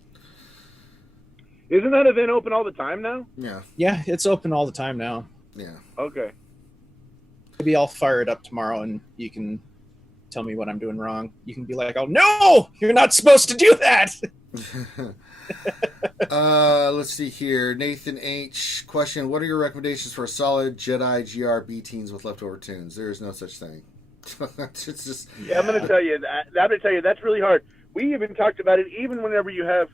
Isn't that event open all the time now? Yeah. Yeah, it's open all the time now. Yeah. Okay. Maybe I'll fire it up tomorrow and you can tell me what I'm doing wrong. You can be like, oh, no, you're not supposed to do that. Let's see here. Nathan H. question. What are your recommendations for a solid Jedi GR B teens with leftover tunes? There is no such thing. It's just... Yeah, I'm going to tell you that. I'm going to tell you that's really hard. We even talked about it. Even whenever you have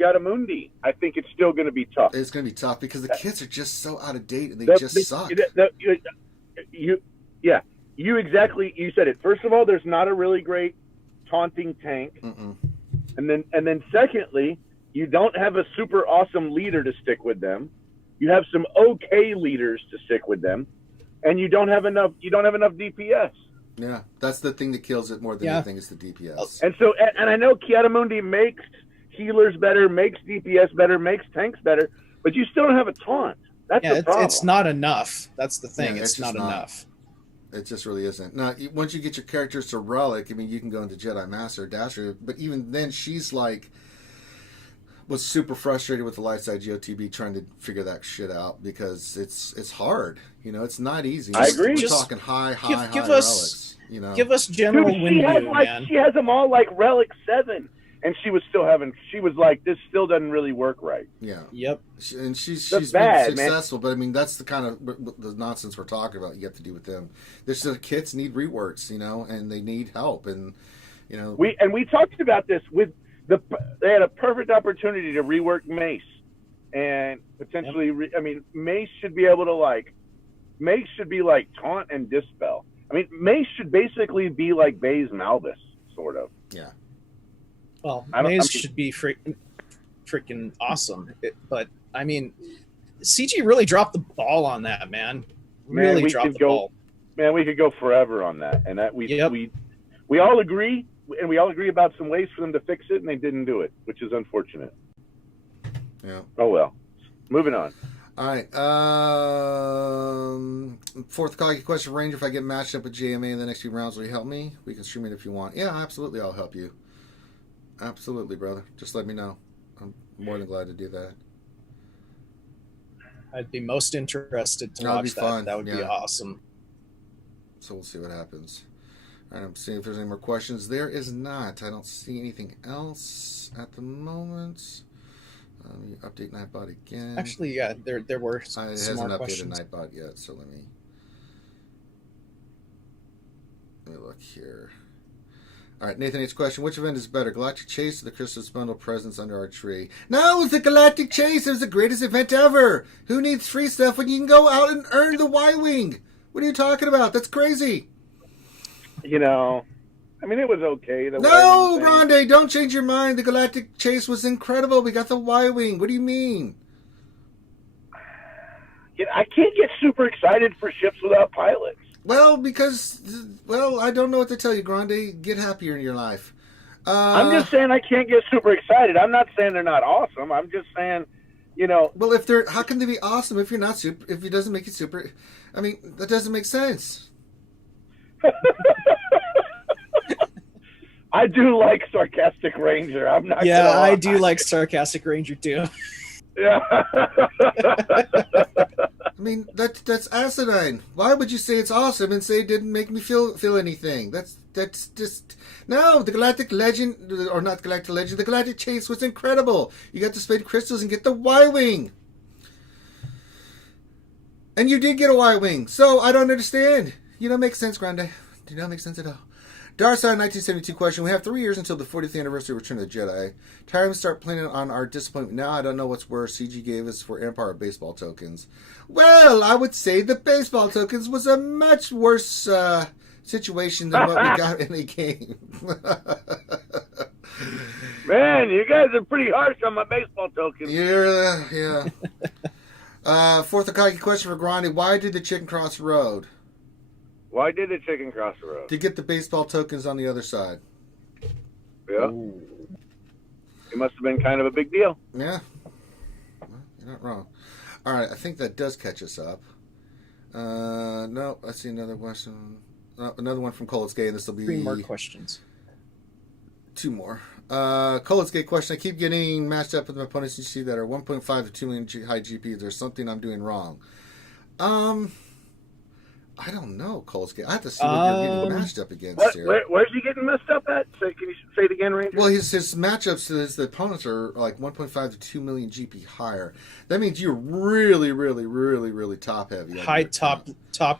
Kiadamundi, I think it's still going to be tough. It's going to be tough because the kids are just so out of date and they suck. You said it. First of all, there's not a really great taunting tank, and then secondly, you don't have a super awesome leader to stick with them. You have some okay leaders to stick with them, and you don't have enough. You don't have enough DPS. Yeah, that's the thing that kills it more than anything is the DPS. And so, and I know Kiadamundi makes healers better, makes DPS better, makes tanks better, but you still don't have a taunt. That's the problem. It's not enough. That's the thing. Yeah, it's not enough. It just really isn't. Now, once you get your characters to Relic, I mean, you can go into Jedi Master, Dasher, but even then, she's like, was super frustrated with the light side GOTB trying to figure that shit out because it's hard. It's not easy. I agree. We're talking high give relics. Give us general Windu, she has them all like Relic 7. And she was like, this still doesn't really work right. Yeah. Yep. And she's bad, been successful, but I mean, that's the kind of the nonsense we're talking about. You have to do with them. The kids need reworks, and they need help, and we talked about this with they had a perfect opportunity to rework Mace, and potentially, Mace should be able to Mace should be like taunt and dispel. I mean, Mace should basically be like Baze Malbus, sort of. Yeah. Well, Maze should be freaking awesome. But, I mean, CG really dropped the ball on that, man. Really dropped the ball. Man, we could go forever on that. And that we all agree, and we all agree about some ways for them to fix it, and they didn't do it, which is unfortunate. Yeah. Oh, well. Moving on. All right. Fourth cocky question, Ranger. If I get matched up with JMA in the next few rounds, will you help me? We can stream it if you want. Yeah, absolutely. I'll help you. Absolutely, brother. Just let me know. I'm more than glad to do that. I'd be most interested to watch that. Fun. That would be awesome. So we'll see what happens. All right, I'm seeing if there's any more questions. There is not. I don't see anything else at the moment. Let me update Nightbot again. Actually, yeah, there were some more questions. It hasn't updated Nightbot yet, so let me look here. All right, Nathan H. question. Which event is better, Galactic Chase or the Christmas Bundle presents under our tree? No, it's the Galactic Chase. It was the greatest event ever. Who needs free stuff when you can go out and earn the Y-Wing? What are you talking about? That's crazy. It was okay. No, Grande, don't change your mind. The Galactic Chase was incredible. We got the Y-Wing. What do you mean? I can't get super excited for ships without pilots. Well, I don't know what to tell you, Grande. Get happier in your life. I'm just saying I can't get super excited. I'm not saying they're not awesome. I'm just saying, Well, how can they be awesome if you're not super? If it doesn't make you super, that doesn't make sense. I do like Sarcastic Ranger. I'm not. Yeah, I do like Sarcastic Ranger too. Yeah. I mean, that's asinine. Why would you say it's awesome and say it didn't make me feel anything? That's just no. The Galactic Legend, or not Galactic Legend, the Galactic Chase was incredible. You got to spade crystals and get the Y-wing, and you did get a Y-wing. So I don't understand. You don't make sense, Grande. Do not make sense at all. Darcy, 1972 question. We have 3 years until the 40th anniversary of Return of the Jedi. Time to start planning on our disappointment. Now I don't know what's worse. CG gave us for Empire baseball tokens. Well, I would say the baseball tokens was a much worse situation than what we got in the game. Man, you guys are pretty harsh on my baseball tokens. Yeah. Fourth Akagi question for Grande. Why did the chicken cross the road? Why did the chicken cross the road? To get the baseball tokens on the other side. Yeah. Ooh. It must have been kind of a big deal. Yeah. Well, you're not wrong. All right, I think that does catch us up. No, I see another question. Another one from Colet's Gay, and this will be 3 more questions. 2 more. Colet's Gay question. I keep getting matched up with my opponents you see that are 1.5 to 2 million high GP. There's something I'm doing wrong. I don't know, Colet's Gay. I have to see what you're getting matched up against here. Where's he getting messed up at? Can you say it again, Ranger? Well, his matchups to the opponents are like 1.5 to 2 million GP higher. That means you're really, really, really, really top heavy. High top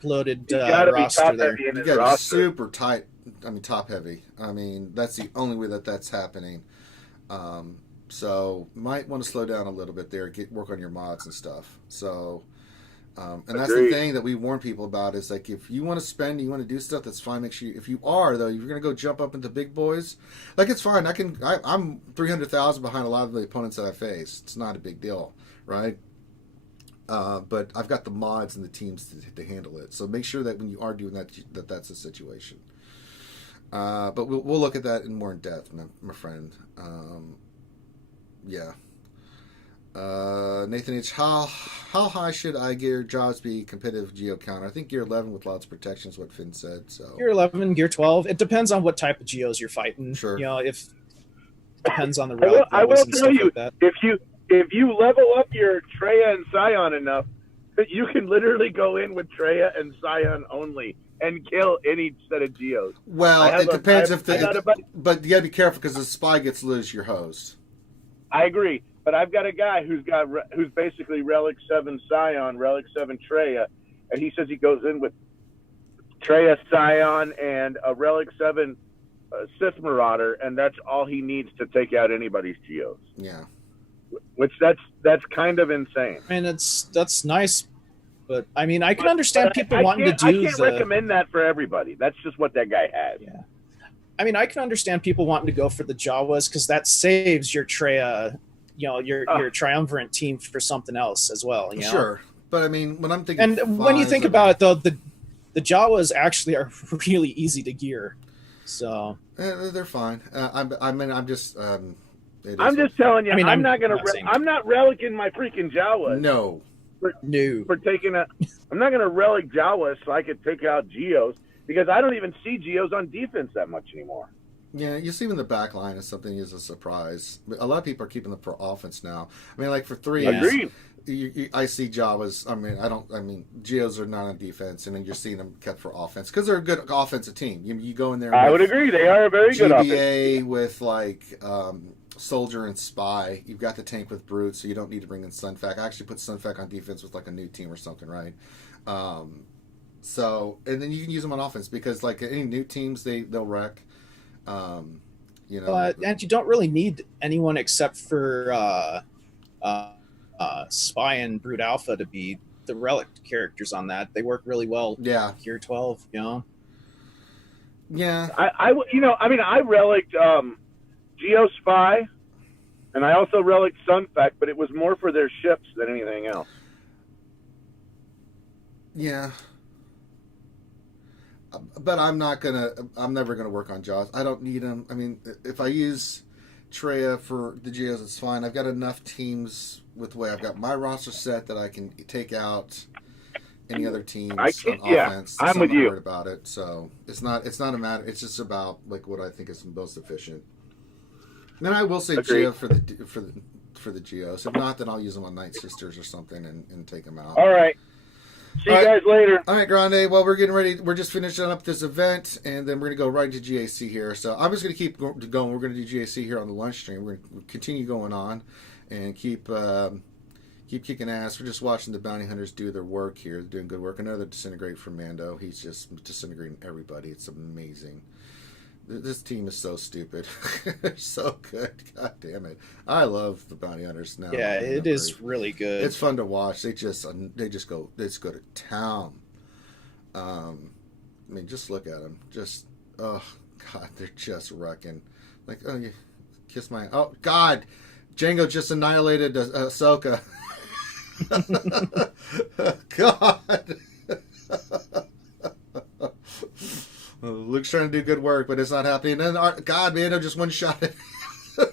loaded roster top there. You got to be super tight. I mean, top heavy. I mean, that's the only way that's happening. So might want to slow down a little bit there. Work on your mods and stuff. So. And that's the thing that we warn people about is like if you want to spend, you want to do stuff, that's fine. Make sure if you are though, you're gonna go jump up into big boys, like it's fine. I'm 300,000 behind a lot of the opponents that I face. It's not a big deal, right? But I've got the mods and the teams to handle it. So make sure that when you are doing that, that's the situation. But we'll look at that in more in depth, my friend. Yeah. Nathan H. How high should I gear jobs be competitive geo counter? I think gear 11 with lots of protection is what Finn said. So gear 11, gear 12. It depends on what type of geos you're fighting. Sure. You know, if depends on the route. I will tell you, like if you level up your Treya and Scion enough, you can literally go in with Treya and Scion only and kill any set of geos. Well, it depends but you gotta be careful because the spy gets loose, you're hosed. I agree. But I've got a guy who's basically Relic 7 Scion, Relic 7 Treya, and he says he goes in with Treya Scion and a Relic 7 Sith Marauder, and that's all he needs to take out anybody's geos. Yeah. Which that's kind of insane. I mean, that's nice, but I mean, I can understand people wanting to do. I can't recommend that for everybody. That's just what that guy has. Yeah. I mean, I can understand people wanting to go for the Jawas because that saves your Treya. You know, your triumvirate team for something else as well. You know? Sure, but I mean, when I'm thinking, and when you think about it, though, the Jawas actually are really easy to gear. So they're fine. I'm just telling you. I mean, I'm not relicking my freaking Jawas. No. For taking I'm not gonna relic Jawas so I could take out geos because I don't even see geos on defense that much anymore. Yeah, you see in the back line is something is a surprise. A lot of people are keeping them for offense now. I mean, like for 3 Agreed. I see Jawas. Geos are not on defense, and then you're seeing them kept for offense because they're a good offensive team. You go in there. I would agree. They are a very good offense. GBA with like Soldier and Spy. You've got the tank with Brute, so you don't need to bring in Sunfac. I actually put Sunfac on defense with like a new team or something, right? So and then you can use them on offense because like any new teams they'll wreck. And you don't really need anyone except for Spy and Brute Alpha to be the relic characters on that. They work really well. Yeah, Gear 12. You know. Yeah, I relicked Geo Spy, and I also relicked Sunfac, but it was more for their ships than anything else. Yeah. But I'm never gonna work on Jaws. I don't need them. I mean, if I use Treya for the Geos, it's fine. I've got enough teams with the way I've got my roster set that I can take out any other teams I on can't- yeah, offense. I'm with Someone you. heard about it, so it's not a matter. It's just about like what I think is most efficient. And then I will say Agreed. Geo for the Geos. If not, then I'll use them on Night Sisters or something and take them out. All right. See you guys later. All right, Grande. Well, we're getting ready. We're just finishing up this event, and then we're going to go right into GAC here. So I'm just going to keep going. We're going to do GAC here on the lunch stream. We're going to continue going on and keep kicking ass. We're just watching the bounty hunters do their work here. They're doing good work. Another disintegrate from Mando. He's just disintegrating everybody. It's amazing. This team is so stupid. They're so good. God damn it. I love the bounty hunters now. Yeah, it is really good. It's fun to watch. They just go to town. I mean, just look at them. Just, oh God, they're just wrecking. Like, oh, you kiss my, oh God, Django just annihilated Ahsoka. God. Luke's trying to do good work, but it's not happening. And then, God, Mando just one-shot it.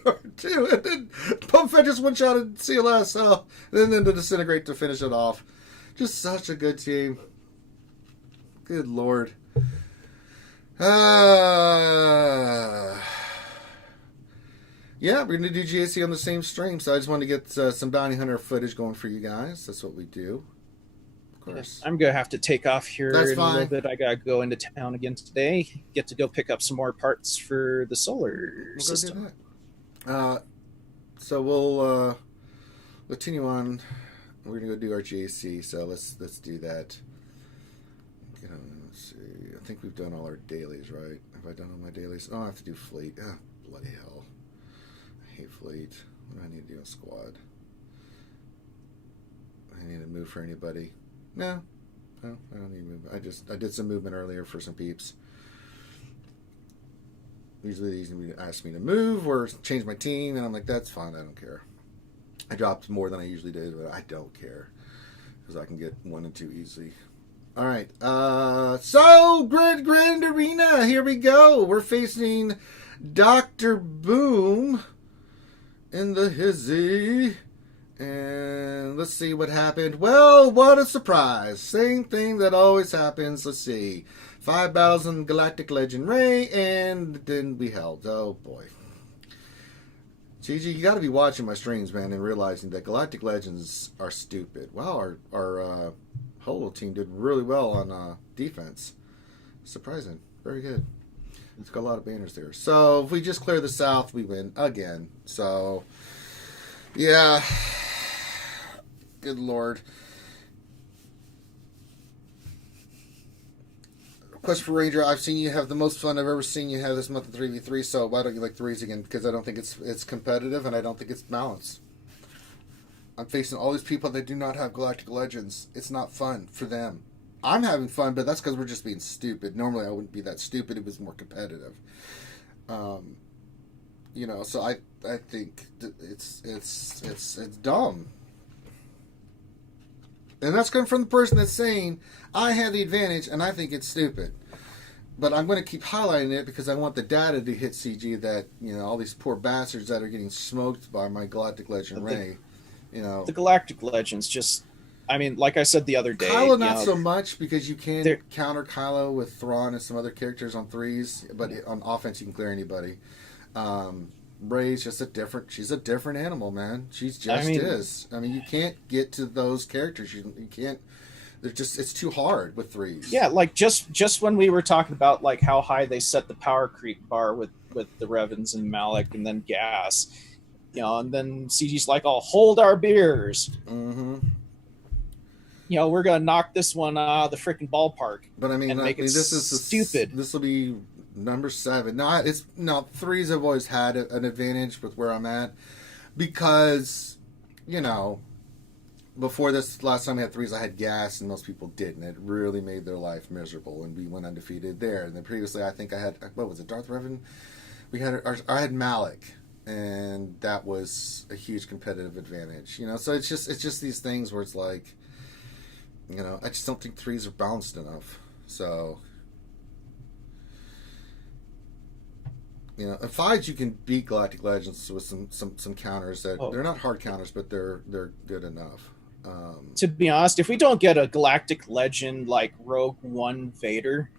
Or two, and then Boba Fett just one-shotted CLS. So, and then to disintegrate to finish it off. Just such a good team. Good Lord. Yeah, we're going to do GAC on the same stream, so I just wanted to get some bounty hunter footage going for you guys. That's what we do. Of course. I'm going to have to take off here That's in fine. a little bit. I got to go into town again today. Get to go pick up some more parts for the solar We'll system. go do that. So we'll continue on. We're going to go do our GAC, so let's do that. Let's see. I think we've done all our dailies, right? Have I done all my dailies? Oh, I have to do fleet. Ah, bloody hell. I hate fleet. What do I need to do in squad? I need to move for anybody. No, I don't need to move. I did some movement earlier for some peeps. Usually these ask me to move or change my team, and I'm like, that's fine. I don't care. I dropped more than I usually did, but I don't care because I can get 1 and 2 easily. All right. So Grand Arena. Here we go. We're facing Dr. Boom in the hizzy. And let's see what happened. Well, what a surprise. Same thing that always happens. Let's see. 5 battles in Galactic Legend Ray, and then we held. Oh, boy. GG, you got to be watching my streams, man, and realizing that Galactic Legends are stupid. Wow, our Holo team did really well on defense. Surprising. Very good. It's got a lot of banners there. So, if we just clear the south, we win again. So, yeah. Good Lord. Quest for Ranger, I've seen you have the most fun I've ever seen you have this month in 3v3, so why don't you like 3s again? Because I don't think it's competitive, and I don't think it's balanced. I'm facing all these people that do not have Galactic Legends. It's not fun for them. I'm having fun, but that's because we're just being stupid. Normally I wouldn't be that stupid. It was more competitive. So I think it's dumb. And that's coming from the person that's saying, I have the advantage and I think it's stupid. But I'm going to keep highlighting it because I want the data to hit CG that, all these poor bastards that are getting smoked by my Galactic Legend Ray, The Galactic Legends just, like I said the other day. Kylo not so much because you can counter Kylo with Thrawn and some other characters on 3s, but on offense you can clear anybody. Ray's just she's a different animal, man. She's just is. You can't get to those characters. You can't, it's too hard with 3s. Yeah, like just when we were talking about like how high they set the power creep bar with the Revans and Malik and then Gas, and then CG's like, I'll hold our beers. Mm-hmm. We're gonna knock this one out of the freaking ballpark. But this is stupid. This will be number 7. Now 3s have always had an advantage with where I'm at because before this last time I had 3s I had Gas and most people didn't. It really made their life miserable and we went undefeated there. And then previously I think I had, what was it, Darth Revan? I had Malik, and that was a huge competitive advantage. So it's just these things where it's like, I just don't think 3s are balanced enough. So and 5s you can beat Galactic Legends with some counters that they're not hard counters, but they're good enough. To be honest, if we don't get a galactic legend like Rogue One Vader,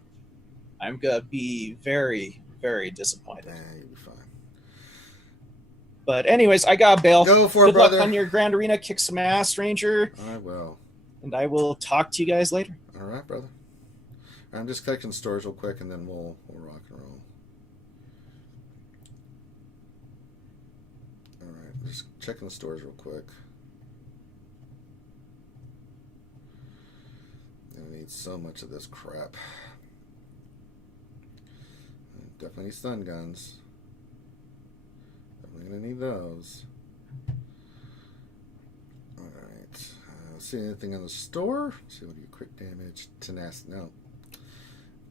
I'm gonna be very, very disappointed. You'll be fine. But anyways, I got bail. Go for it, Good luck brother. on your Grand Arena. Kick some ass, Ranger. I will. And I will talk to you guys later. All right, brother. I'm just collecting stores real quick, and then we'll rock and roll. All right, just checking the stores real quick. I need so much of this crap. Definitely need stun guns. Definitely gonna need those. Alright. See anything in the store? See what do you quick damage? Tenacity. No.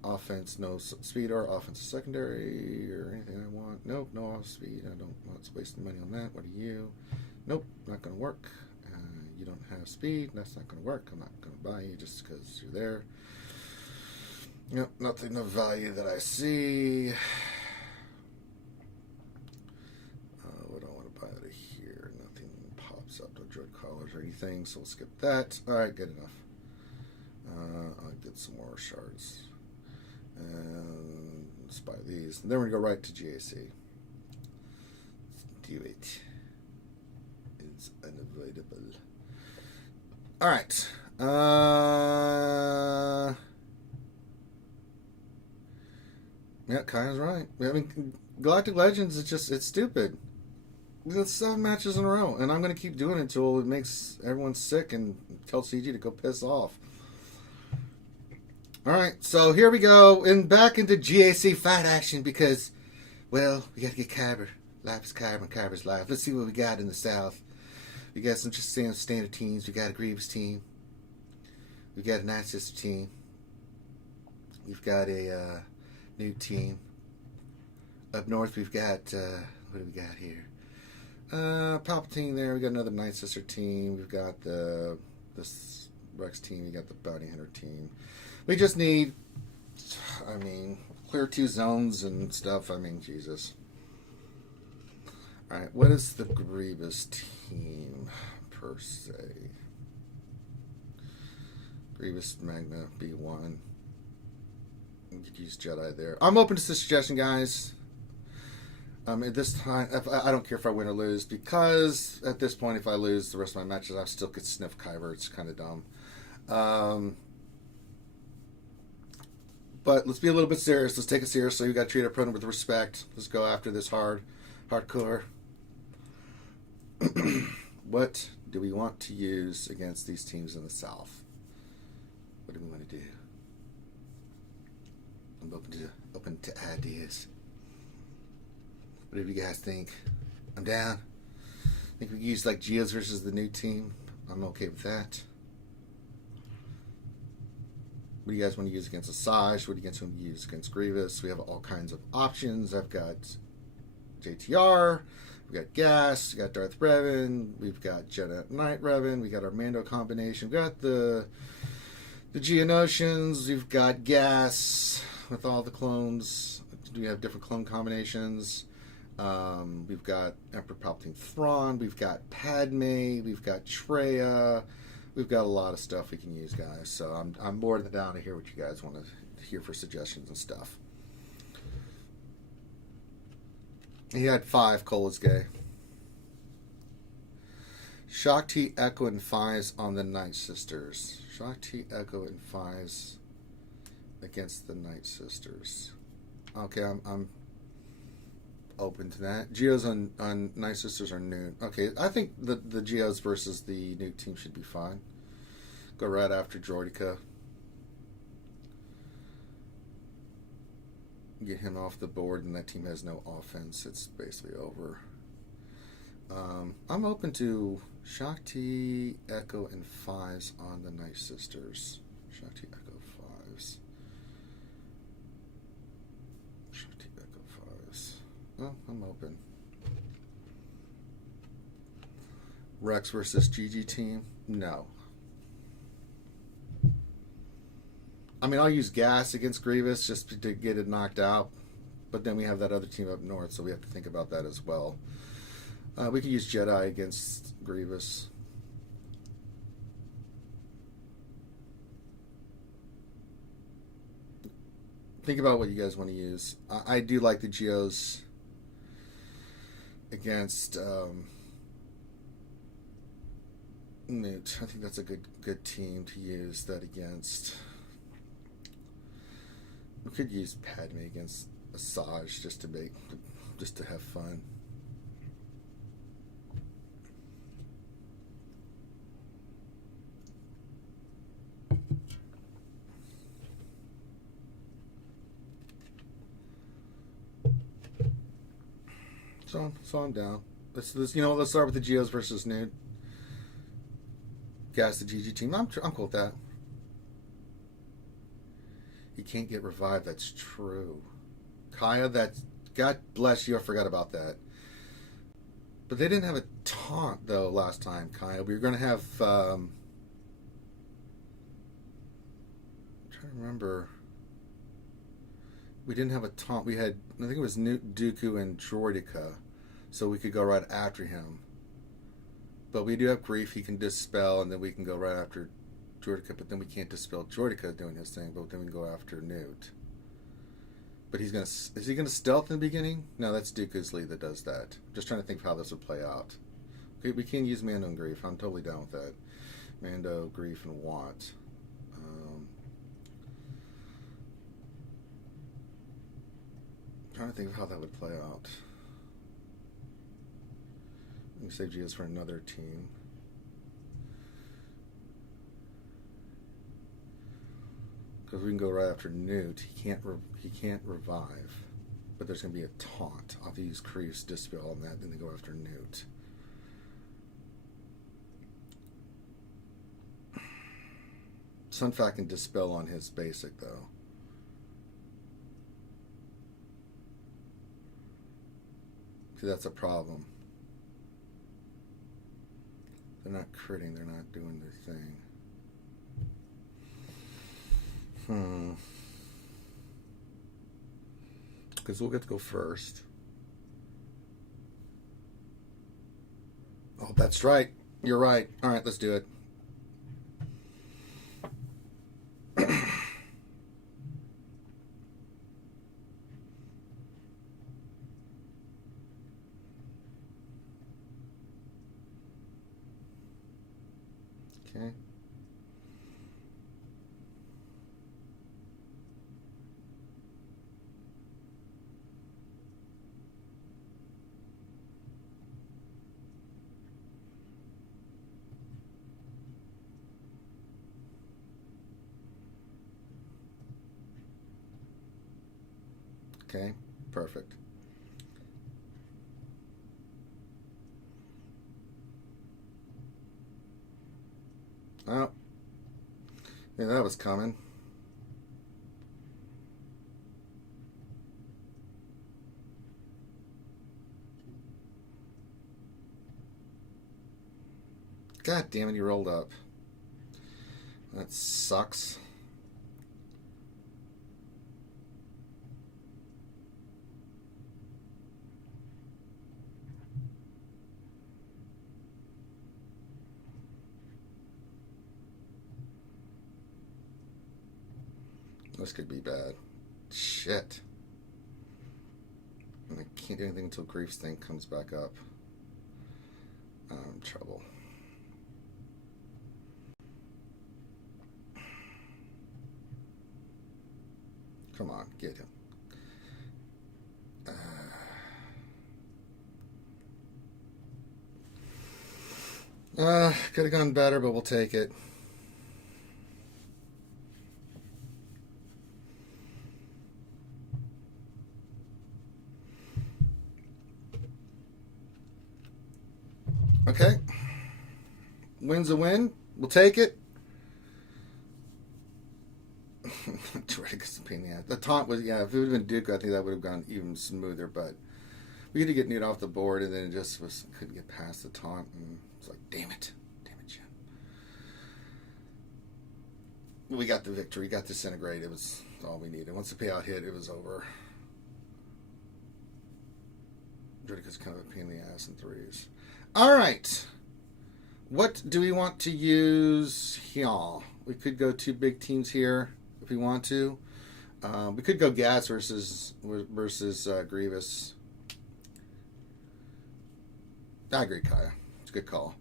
Offense, no speed or offensive secondary or anything I want. Nope, no off speed. I don't want to waste money on that. What are you? Nope, not gonna work. You don't have speed. That's not gonna work. I'm not gonna buy you just because you're there. Yep, nothing of value that I see. What do I want to buy out of here? Nothing pops up. No droid collars or anything, so we'll skip that. Alright, good enough. I'll get some more shards. And let's buy these. And then we're going to go right to GAC. Let's do it. It's unavoidable. Alright. Yeah, Kaya's right. I mean, Galactic Legends, it's stupid. That's 7 matches in a row, and I'm going to keep doing it until it makes everyone sick and tell CG to go piss off. Alright, so here we go, and back into GAC fight action because, well, we got to get Kyber. Life is Kyber, and Kyber's life. Let's see what we got in the South. We got some just standard teams. We got a Grievous team. We got a Night Sister team. We've got a new team. Up north, we've got, what do we got here? Palpatine there. We got another Night Sister team. We've got this Rex team. We got the Bounty Hunter team. We just need, I mean, clear 2 zones and stuff. I mean, Jesus. Alright, what is the Grievous team, per se? Grievous Magna B1. You could use Jedi there. I'm open to suggestion, guys. At this time, I don't care if I win or lose, because at this point, if I lose the rest of my matches, I still could sniff Kyber. It's kind of dumb. But let's be a little bit serious. Let's take it seriously. We got to treat our opponent with respect. Let's go after this hardcore. What do we want to use against these teams in the South? What do we want to do? I'm open to ideas. What do you guys think? I'm down. I think we could use like Geos versus the new team. I'm okay with that. What do you guys want to use against Asajj? What do you guys want to use against Grievous? We have all kinds of options. I've got JTR. We've got Gas. We've got Darth Revan. We've got Jedi Knight Revan. We got our Mando combination. We've got the Geonosians. We've got Gas with all the clones. We have different clone combinations. We've got Emperor Palpatine Thrawn. We've got Padme. We've got Traya. We've got a lot of stuff we can use, guys. So I'm more than down to hear what you guys want to hear for suggestions and stuff. He had 5. Cole is gay. Shakti, Echo, and Fives on the Night Sisters. Shakti, Echo, and Fives against the Night Sisters. Okay, I'm open to that. Geos on Night Sisters are new. Okay, I think the Geos versus the new team should be fine. Go right after Droideka. Get him off the board, and that team has no offense. It's basically over. I'm open to Shakti, Echo, and Fives on the Night Sisters. Shakti, Echo, Fives. Shakti, Echo, Fives. Well, I'm open. Rex versus GG team? No. I mean, I'll use Gas against Grievous just to get it knocked out. But then we have that other team up north, so we have to think about that as well. We could use Jedi against Grievous. Think about what you guys want to use. I do like the Geos against Newt. I think that's a good team to use that against. We could use Padme against Asajj just to have fun. So I'm down. Let's let's start with the Geos versus Newt. Gas the GG team. I'm cool with that. He can't get revived. That's true. Kaya, God bless you. I forgot about that. But they didn't have a taunt though last time, Kaya. We were going to have. I'm trying to remember. We didn't have a taunt. We had, I think it was Newt, Dooku, and Droideka, so we could go right after him. But we do have Grief. He can dispel, and then we can go right after Droideka. But then we can't dispel Droideka doing his thing. But then we can go after Newt. But is he gonna stealth in the beginning? No, that's Dooku's lead that does that. Just trying to think of how this would play out. Okay, we can use Mando and Grief. I'm totally down with that. Mando, Grief, and Watt. Trying to think of how that would play out. Let me save Geos for another team. Because we can go right after Newt. He can't revive, but there's going to be a taunt. I'll have to use Kreef's dispel on that, then they go after Newt. Sunfac can dispel on his basic though. See, that's a problem. They're not critting, they're not doing their thing. Because we'll get to go first. Oh, that's right. You're right. All right, let's do it. Okay. Okay, perfect. Oh, yeah, that was coming. God damn it, he rolled up. That sucks. This could be bad. Shit. And I can't do anything until Grief's thing comes back up. I'm in trouble. Come on, get him. Could have gone better, but we'll take it. Okay. Win's a win. We'll take it. The taunt was, yeah, if it would have been Dooku, I think that would have gone even smoother, but we had to get Newt off the board, and then it just couldn't get past the taunt, and it's like, damn it, Jim. We got the victory, got disintegrated. It was all we needed. Once the payout hit, it was over. Droideka's kind of a pain in the ass in threes. All right. What do we want to use here? We could go two big teams here if we want to. We could go Gas versus Grievous. I agree, Kaya. It's a good call.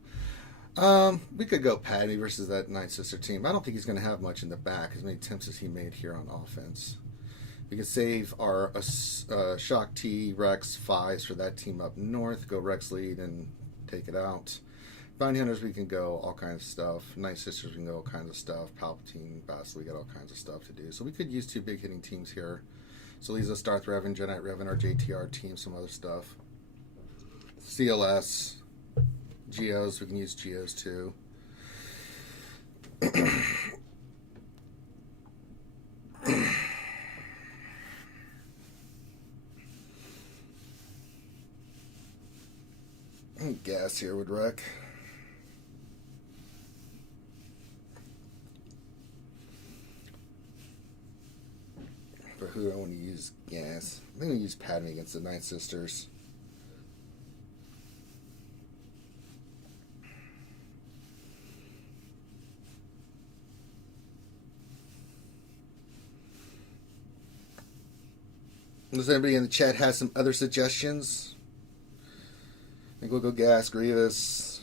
We could go Padme versus that Night Sister team. I don't think he's going to have much in the back, as many attempts as he made here on offense. We can save our Shock T, Rex, Fives for that team up north. Go Rex lead and take it out. Bounty Hunters, we can go all kinds of stuff. Night Sisters, we can go all kinds of stuff. Palpatine, Bastila, we got all kinds of stuff to do. So we could use 2 big hitting teams here. So leaves us Darth Revan, Jedi Revan, our JTR team, some other stuff. CLS, Geos, we can use Geos too. Gas here would wreck. But who do I want to use Gas? I'm going to use Padme against the Night Sisters. Does anybody in the chat have some other suggestions? I think we'll go Gas, Grievous,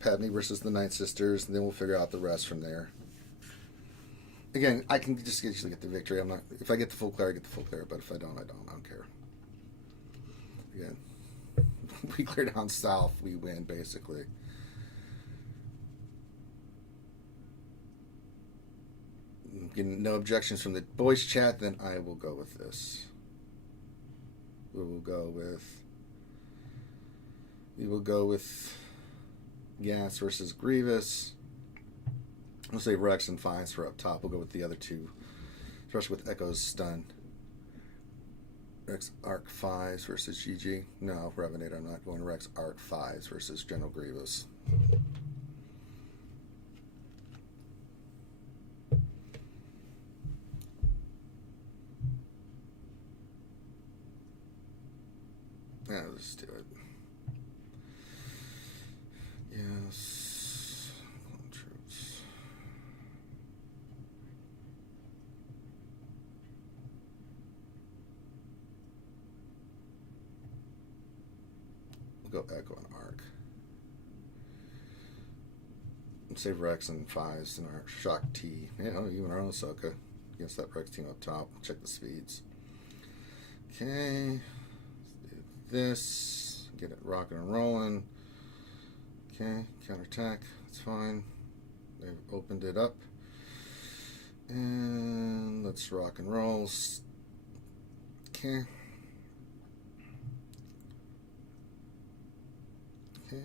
Padme versus the Night Sisters, and then we'll figure out the rest from there. Again, I can just usually get the victory. I'm not. If I get the full clear, I get the full clear. But if I don't, I don't. I don't care. Again, we clear down south, we win basically. Getting no objections from the boys chat, then I will go with this. We will go with Gas versus Grievous. We'll say Rex and Fives for up top. We'll go with the other two, especially with Echo's stun. Rex Arc Fives versus GG. No, Revenator. I'm not going Rex Arc Fives versus General Grievous. Yeah, let's do it. Yes. Troops. We'll go Echo and Arc. Save Rex and Fives and our Shock T. Yeah, even our own Ahsoka against that Rex team up top. Check the speeds. Okay. This, get it rocking and rolling. Okay, counterattack, that's fine. They've opened it up. And let's rock and roll. Okay. Okay.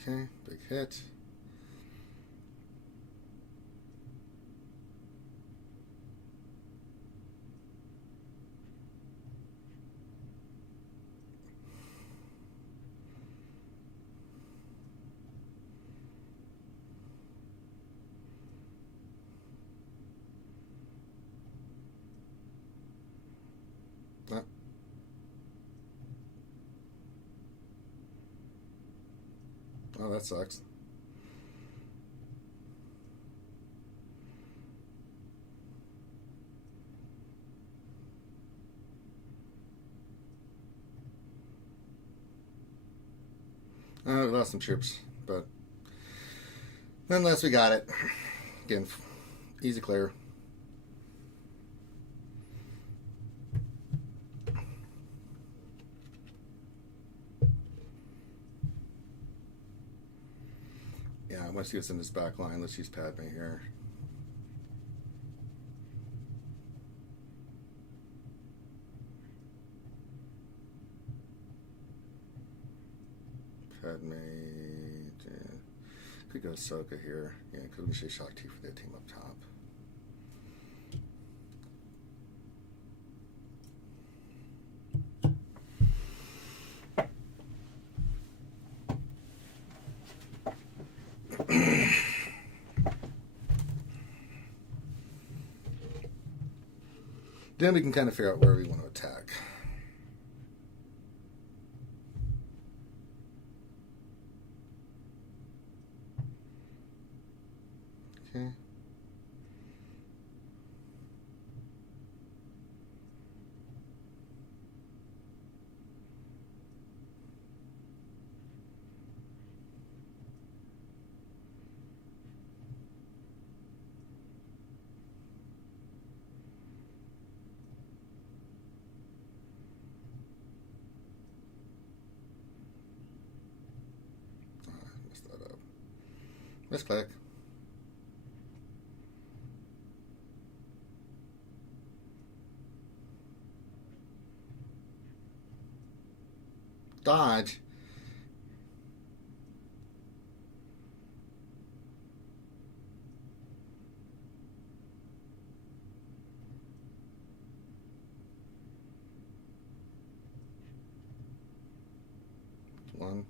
Okay, big hit. Oh, that sucks. We lost some troops, but nonetheless, we got it. Again, easy clear. Yeah, once he gets in this back line, let's use Padme here. Padme. Could go Ahsoka here. Yeah, because we can say Shock T for their team up top. Then we can kind of figure out where we want to attack. Misclick. Dodge. One.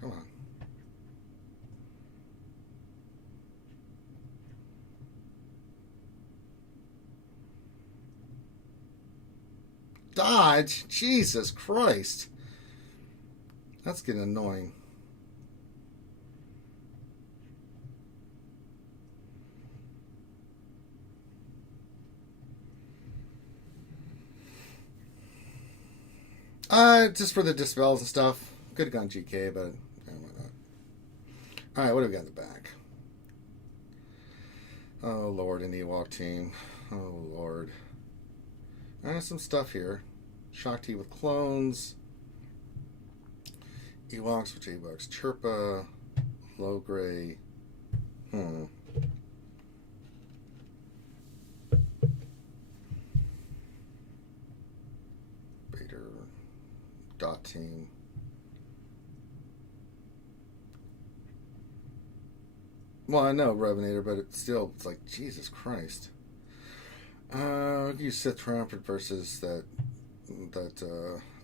Come on. Dodge? Jesus Christ. That's getting annoying. Just for the dispels and stuff. Could have gone GK, but why not? Alright, what do we got in the back? Oh Lord, an Ewok team. Oh Lord. Some stuff here. Shock T with clones. Ewoks, which Ewoks? Chirpa. Low gray. Vader. Dot team. Well, I know Revenator, but it's like, Jesus Christ. Use Sith Triumphant versus that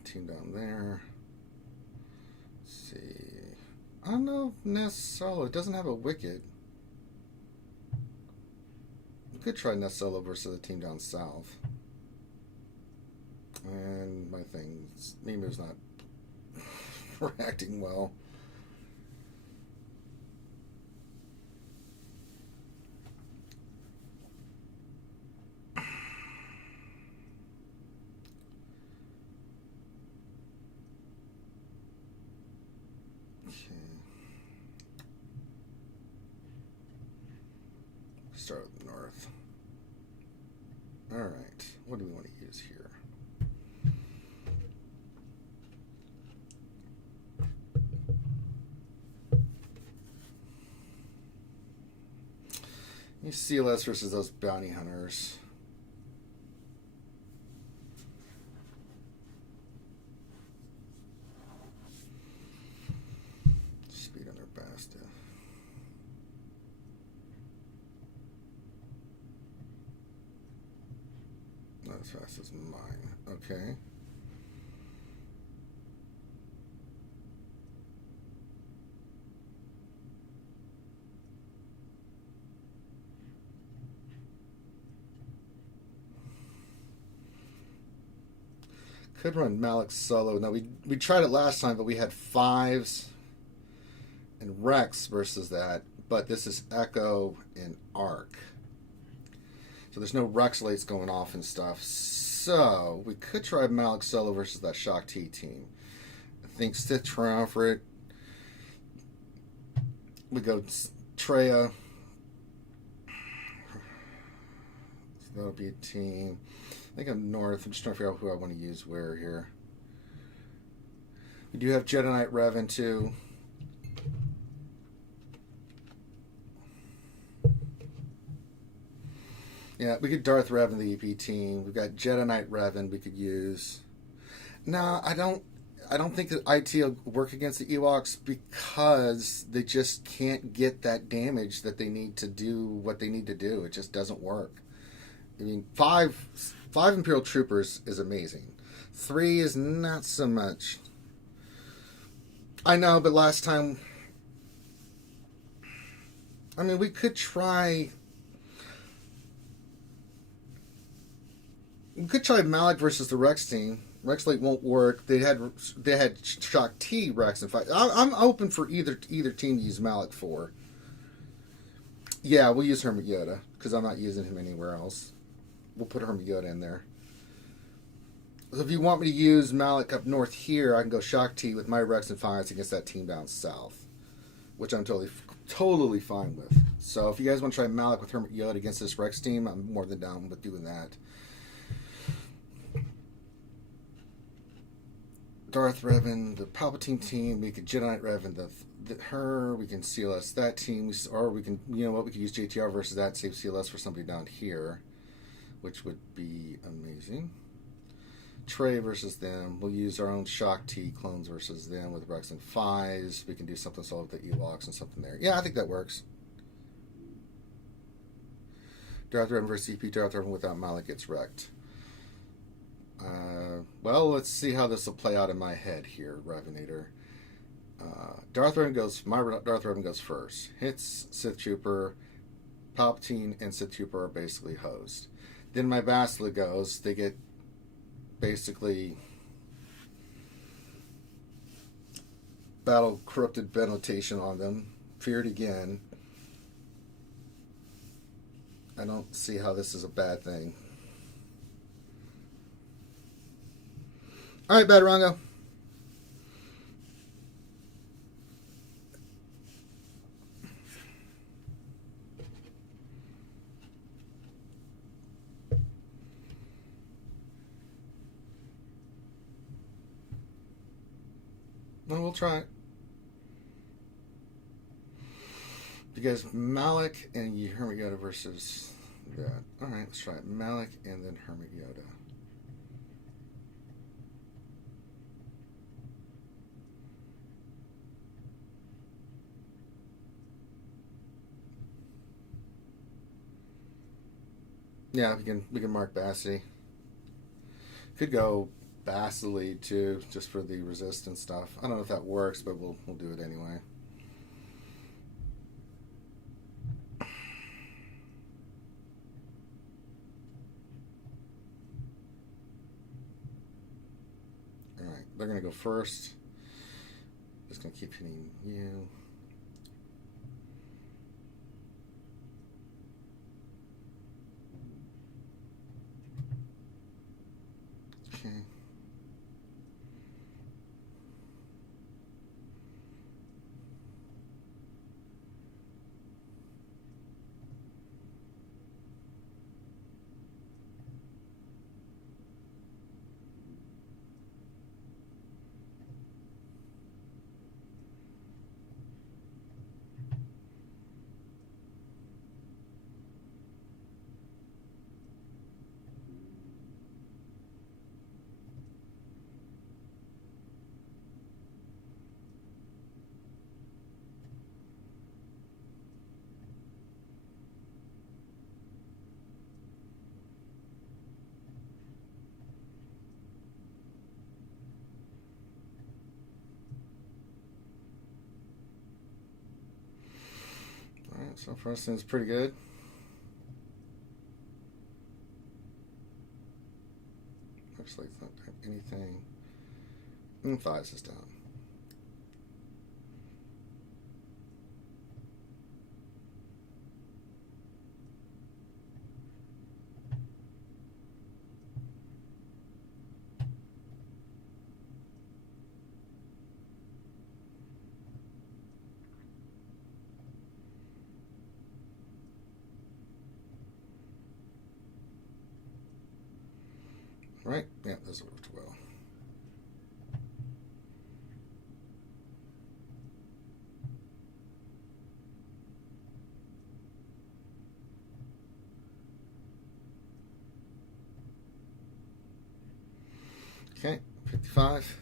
team down there. Let's see. I don't know Ness Solo. It doesn't have a Wicket. We could try Ness Solo versus the team down south. And my thing, Nemu's not reacting well. Start with north. Alright, what do we want to use here? You CLS versus those bounty hunters. Speed on their Basta. Not as fast as mine. Okay. Could run Malik solo. Now we tried it last time, but we had 5s and Rex versus that. But this is Echo and Arc. So there's no Rex lights going off and stuff. So we could try Malik solo versus that Shock T team. I think Sith Triumvirate. We go Treya. So that'll be a team. I think I'm north. I'm just trying to figure out who I want to use where here. We do have Jedi Knight Revan too. Yeah, we could Darth Revan the EP team. We've got Jedi Knight Revan we could use. No, I don't think that IT will work against the Ewoks because they just can't get that damage that they need to do what they need to do. It just doesn't work. I mean, five Imperial Troopers is amazing. 3 is not so much. I know, but last time... I mean, we could try... We could try Malik versus the Rex team. Rex Light won't work. They had Shock T Rex in fight. I'm open for either team to use Malik for. Yeah, we'll use Hermit Yoda, because I'm not using him anywhere else. We'll put Hermit Yoda in there. So if you want me to use Malik up north here, I can go Shock T with my Rex and Fires against that team down south, which I'm totally fine with. So if you guys want to try Malik with Hermit Yoda against this Rex team, I'm more than down with doing that. Darth Revan, the Palpatine team, we could Jedi Knight Revan, we can CLS that team, or we can, you know what, we could use JTR versus that, save CLS for somebody down here, which would be amazing. Trey versus them, we'll use our own Shock T clones versus them with Rex and Fives. We can do something solid with the Ewoks and something there. Yeah, I think that works. Darth Revan versus CP, Darth Revan without Malik gets wrecked. Well, let's see how this will play out in my head here, Revenator. Darth Revan goes first. Hits Sith Trooper, Palpatine and Sith Trooper are basically hosed. Then my Bastila goes, they get basically battle corrupted notation on them. Feared again. I don't see how this is a bad thing. Alright, Badarongo. Well, we'll try it. Because Malik and Hermit Yoda versus that. Alright, let's try it. Malik and then Hermit Yoda. Yeah, we can mark Bassy. Could go Basily too, just for the resistance stuff. I don't know if that works, but we'll do it anyway. All right, they're gonna go first. Just gonna keep hitting you. Okay. Alright, so far seems pretty good. Looks like not anything. And Thighs is down. Right? Yeah, those worked well. Okay, 55.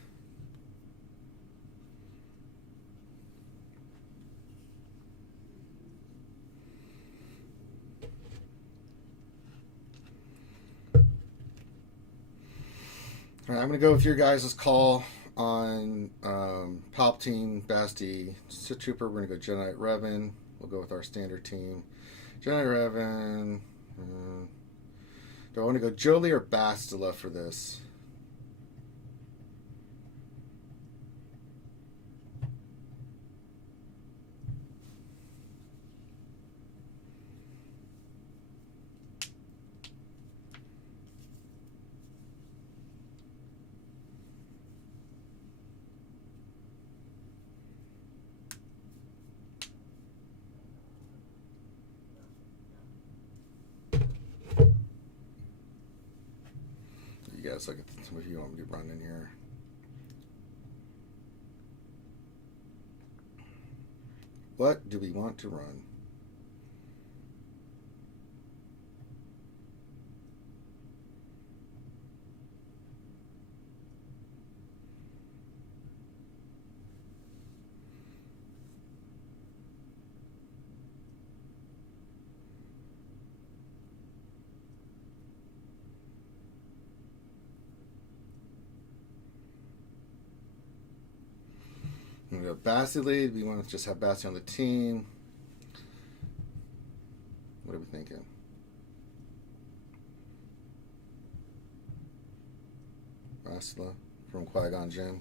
All right, I'm going to go with your guys' call on Palpatine, Basti, Sith Trooper. We're going to go Jedi Knight Revan. We'll go with our standard team. Jedi Knight Revan. Do I want to go Jolie or Bastila for this? guys look at some of you want me to run in here. What do we want to run? We have Bassie lead. We want to just have Bassie on the team. What are we thinking? Basila from Qui-Gon Jinn.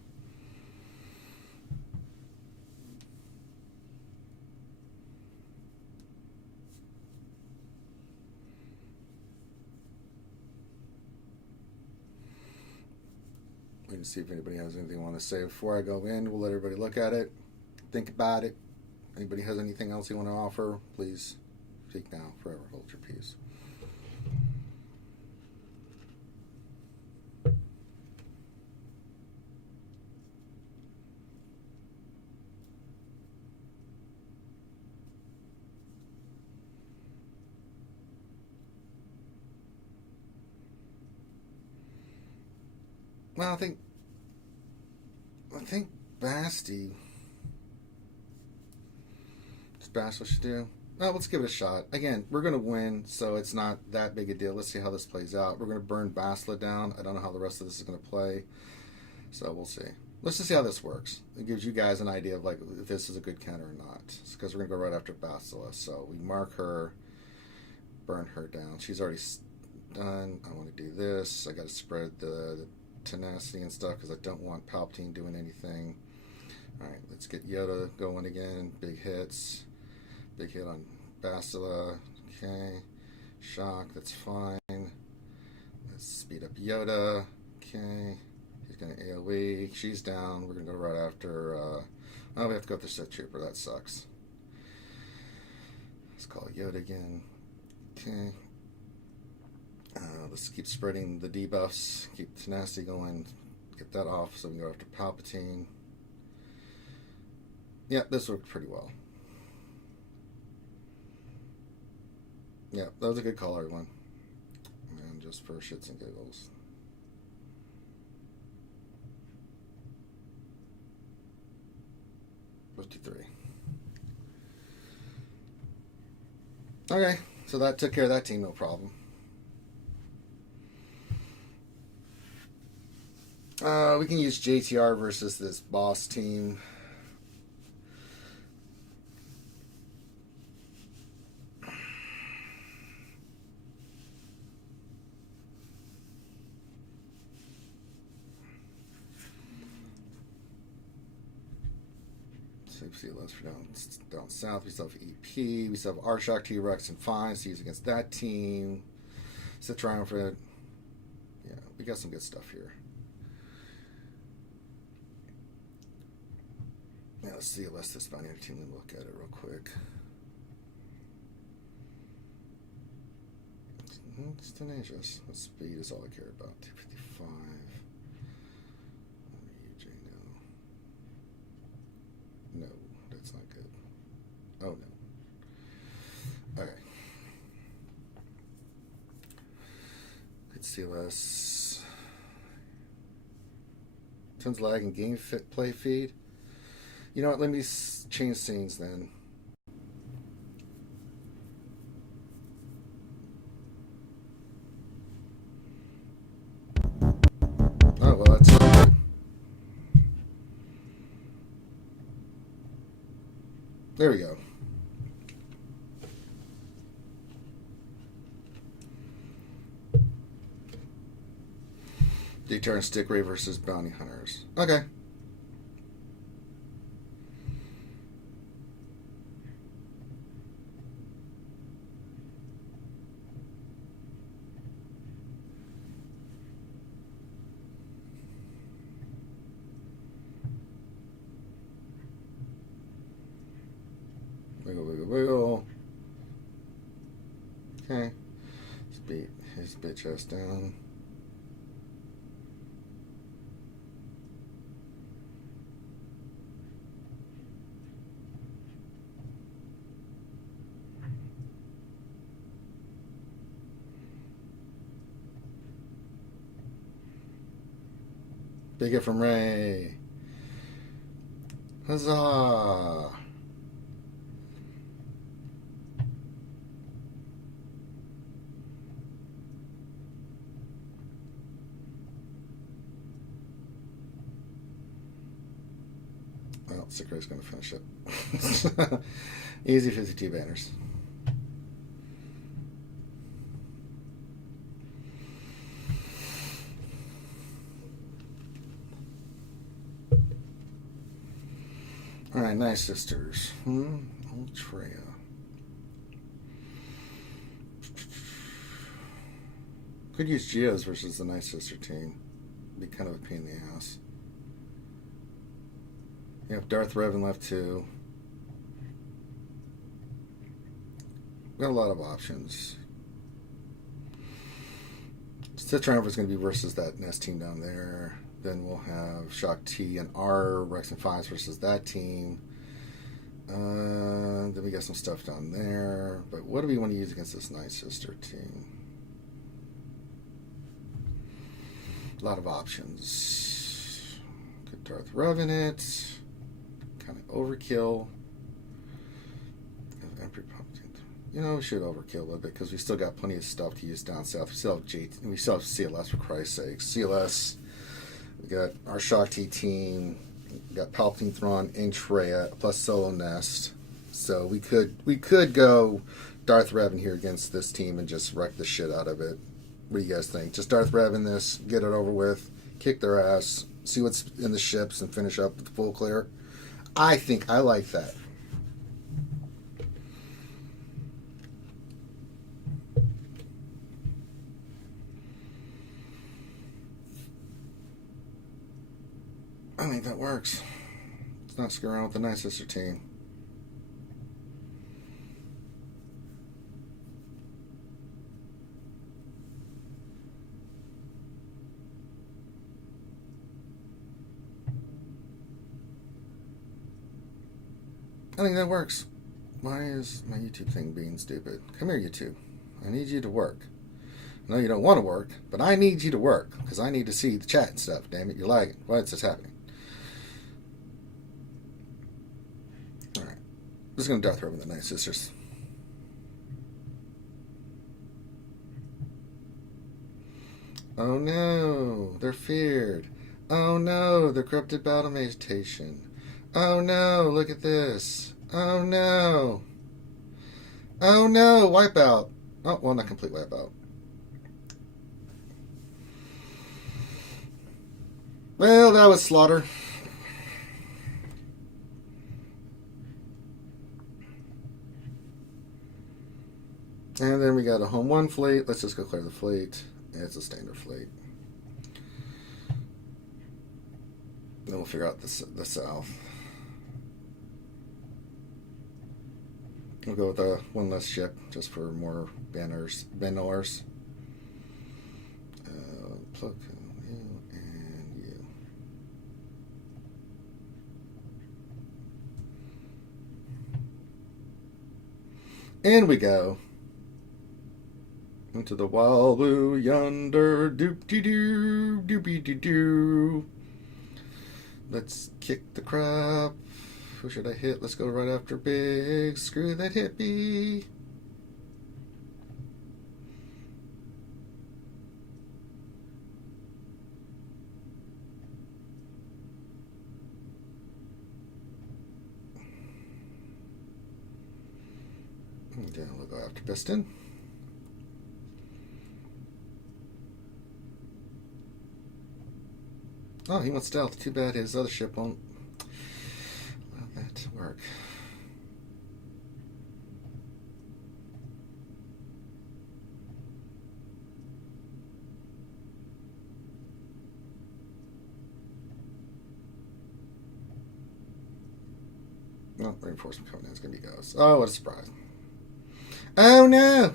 Wait to see if anybody has anything they want to say before I go in. We'll let everybody look at it, think about it. Anybody has anything else you want to offer, please speak now. Forever hold your peace. Well, I think Basti. Basti should do. Well, let's give it a shot. Again, we're going to win, so it's not that big a deal. Let's see how this plays out. We're going to burn Basila down. I don't know how the rest of this is going to play, so we'll see. Let's just see how this works. It gives you guys an idea of like if this is a good counter or not, because we're going to go right after Basila. So we mark her, burn her down. She's already done. I want to do this. I got to spread the tenacity and stuff because I don't want Palpatine doing anything. Alright, let's get Yoda going again. Big hits. Big hit on Basila. Okay. Shock, that's fine. Let's speed up Yoda. Okay. He's going to AoE. She's down. We're going to go right after... oh, we have to go after Sith Trooper. That sucks. Let's call Yoda again. Okay. Let's keep spreading the debuffs, keep tenacity going, get that off so we can go after Palpatine. Yeah, this worked pretty well. Yeah, that was a good call, everyone. And just for shits and giggles. $53. Okay, so that took care of that team, no problem. We can use JTR versus this boss team. So we see less for down south. We still have EP. We still have Arshock, T-Rex, and Fines to use against that team. Sith Triumphant. Yeah, we got some good stuff here. Yeah, let's see the rest of this bounty hunter team. Let me look at it real quick. It's tenacious. What speed is all I care about? 255. UJ, no. No, that's not good. Oh, no. Okay. Let's see less. Tons of lag and game fit play feed. You know what, let me change scenes then. Oh, well, that's not good. There we go. Deter and Stick Ray versus Bounty Hunters. Okay. Wiggle, wiggle, wiggle. Okay. Let's beat his bitch ass down. Big hit from Ray. Huzzah! Well, Sikray's going to finish it. Easy 52 banners. All right, nice sisters. Ultrea. Could use Geos versus the nice sister team. Be kind of a pain in the ass. You have Darth Revan left too. Got a lot of options. Stitch Triumph is going to be versus that Nest team down there. Then we'll have Shock T and R Rex and Fives versus that team. Then we got some stuff down there. But what do we want to use against this nice sister team? A lot of options. Could Darth Revan it. Kind of overkill. You know, we should overkill a little bit because we still got plenty of stuff to use down south. We still have we still have CLS, for Christ's sake. CLS. We got our Shock T team. We got Palpatine Thrawn and Traya plus Solo Nest. So we could go Darth Revan here against this team and just wreck the shit out of it. What do you guys think? Just Darth Revan this, get it over with, kick their ass, see what's in the ships, and finish up with the full clear. I think I like that. I think that works. Let's not screw around with the nice sister team. I think that works. Why is my YouTube thing being stupid? Come here, YouTube. I need you to work. I know you don't want to work, but I need you to work because I need to see the chat and stuff. Damn it, you're lagging. Why is this happening? All right. I'm just going to Darth Revan the Night Sisters. Oh no, they're feared. Oh no, they're corrupted battle meditation. Oh no, look at this. Oh no. Oh no, wipeout. Oh, well, not complete wipeout. Well, that was slaughter. And then we got a home one fleet. Let's just go clear the fleet. It's a standard fleet. Then we'll figure out the south. We'll go with one less ship just for more banners. Plug you and you. And we go into the wild blue yonder, doop-de-doo, doopy-de-doo. Let's kick the crap. Who should I hit? Let's go right after Big. Screw that hippie. Okay, we'll go after Piston. Oh, he wants stealth. Too bad his other ship won't allow that to work. Well, reinforcement coming in is going to be Ghost. Oh, what a surprise. Oh, no!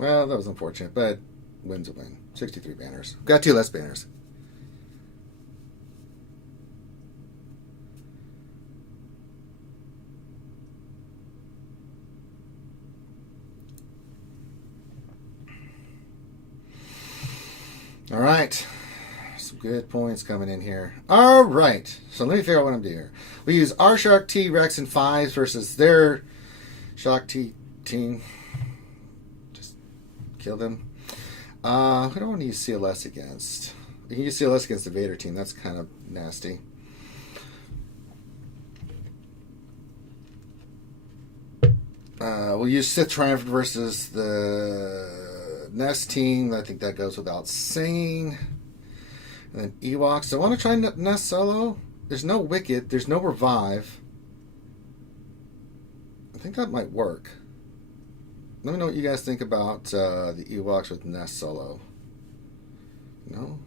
Well, that was unfortunate, but win's a win. 63 banners. Got 2 less banners. All right. Some good points coming in here. All right. So let me figure out what I'm doing here. We use our Shark T Rex and 5s versus their Shark T team. Just kill them. Who do I want to use CLS against? We can use CLS against the Vader team. That's kind of nasty. We'll use Sith Triumph versus the Nest team. I think that goes without saying. And then Ewoks. So I want to try Nest solo. There's no Wicked. There's no Revive. I think that might work. Let me know what you guys think about the Ewoks with Nest solo. No?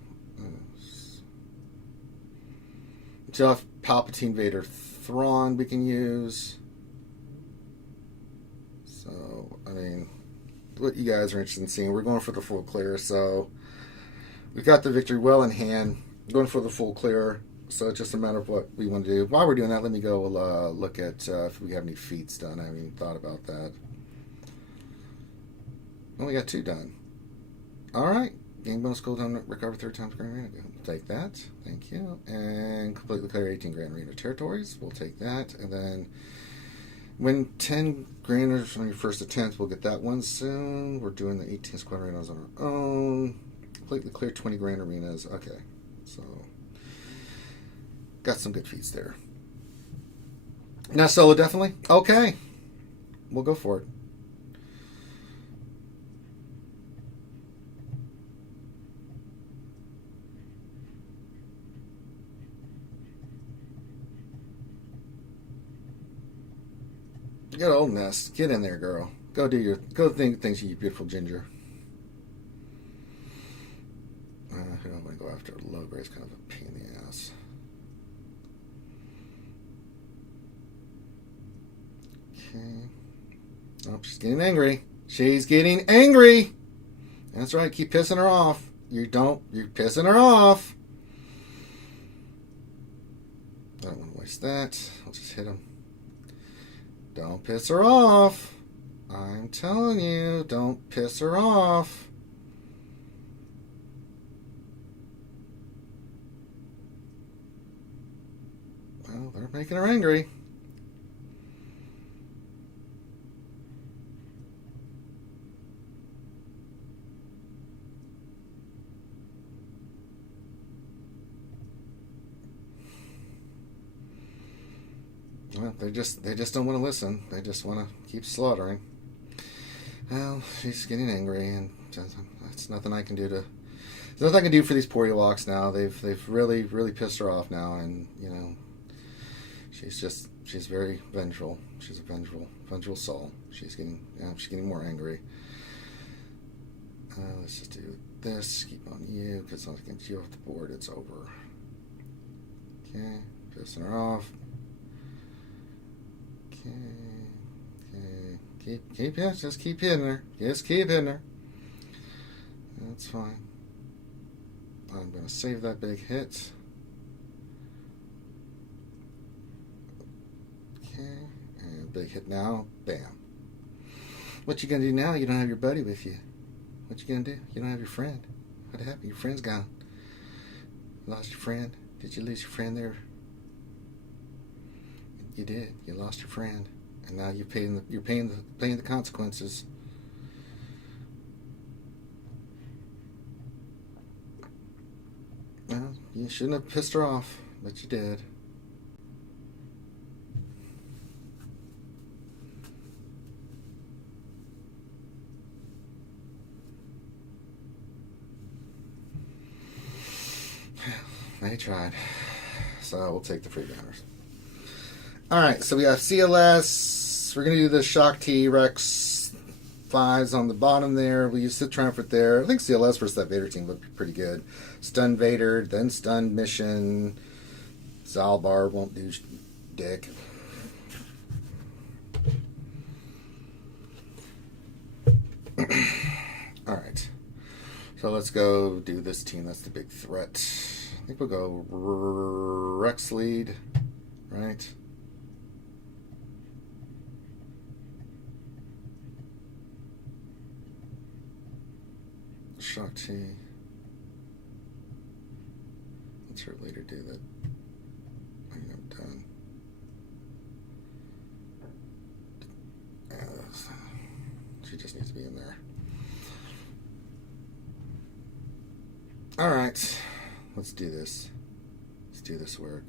Jeff, Palpatine, Vader, Thrawn we can use. So, I mean, what you guys are interested in seeing. We're going for the full clear, so we've got the victory well in hand. Going for the full clear, so it's just a matter of what we want to do. While we're doing that, let me go look at if we have any feats done. I haven't even thought about that. Only got 2 done. All right. Game bonus cooldown, recover 3 times Grand Arena. We'll take that. Thank you. And completely clear 18 Grand Arena territories. We'll take that. And then win 10 Granders on your first attempt. We'll get that one soon. We're doing the 18 squad arenas on our own. Completely clear 20 Grand Arenas. Okay. So, got some good feats there. Now solo, definitely. Okay. We'll go for it. Good old Nest. Get in there, girl. Go think things, you beautiful ginger. Who do I want to go after? Lograde's kind of a pain in the ass. Okay. Oh, she's getting angry. She's getting angry. That's right. Keep pissing her off. You're pissing her off. I don't want to waste that. I'll just hit him. Don't piss her off. I'm telling you, don't piss her off. Well, they're making her angry. Well, they just don't want to listen. They just want to keep slaughtering. Well, she's getting angry, and that's nothing I can do to. There's nothing I can do for these poor Ewoks now. They've really pissed her off now, and you know, she's very vengeful. She's a vengeful soul. She's getting more angry. Let's just do this. Keep on you, because once I get you off the board, it's over. Okay, pissing her off. Okay. Just keep hitting her. Just keep hitting her. That's fine. I'm going to save that big hit. Okay. And big hit now. Bam. What you going to do now? You don't have your buddy with you. What you going to do? You don't have your friend. What happened? Your friend's gone. Lost your friend? Did you lose your friend there? You did. You lost your friend, and now you're paying the consequences. Well, you shouldn't have pissed her off, but you did. They tried, so we'll take the free banners. Alright, so we have CLS. We're going to do the Shock T Rex 5s on the bottom there. We use the Triumphant there. I think CLS versus that Vader team would be pretty good. Stun Vader, then Stun Mission. Zalbar won't do dick. So let's go do this team. That's the big threat. I think we'll go Rex lead, right? Shakti. Let's her later do that. I think I'm done. She just needs to be in there. All right, let's do this. Let's do this work.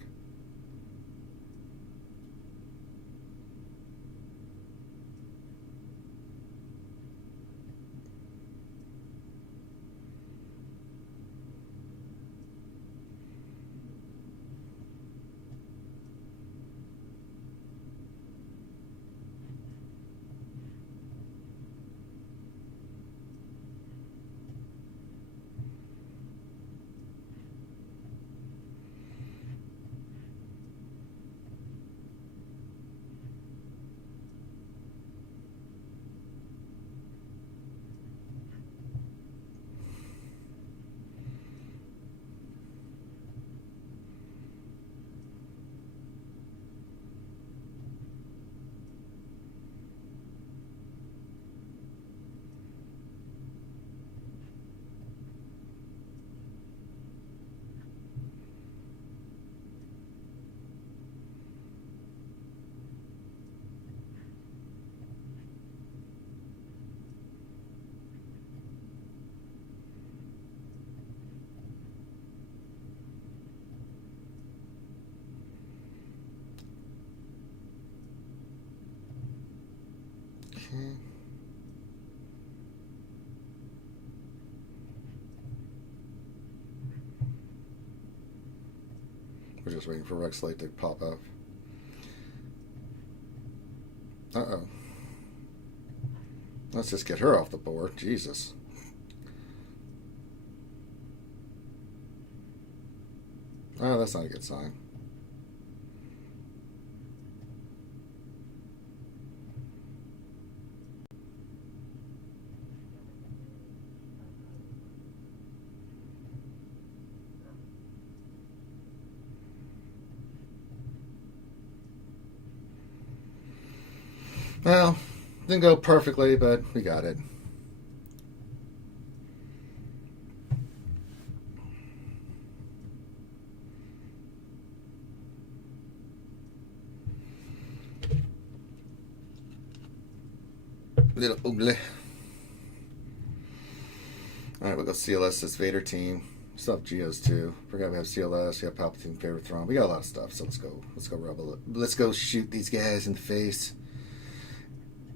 Okay. We're just waiting for Rex Light to pop up. Uh-oh. Let's just get her off the board. Jesus. Oh, that's not a good sign. Well, didn't go perfectly, but we got it. Little ugly. Alright, we'll go CLS this Vader team. Still have Geos too. Forgot we have CLS, we have Palpatine, favorite throne. We got a lot of stuff, so let's go rebel it. Let's go shoot these guys in the face.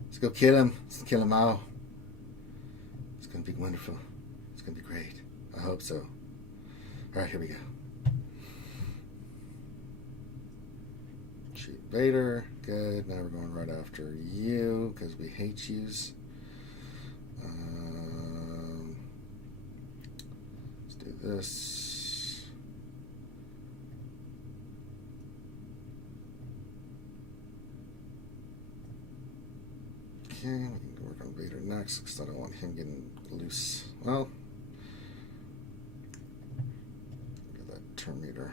Let's go kill him. Let's kill him all. It's gonna be wonderful. It's gonna be great. I hope so. Alright, here we go. Shoot Vader. Good. Now we're going right after you because we hate yous. Let's do this. Okay, we can work on Vader next because I don't want him getting loose. Well, look at that turn meter.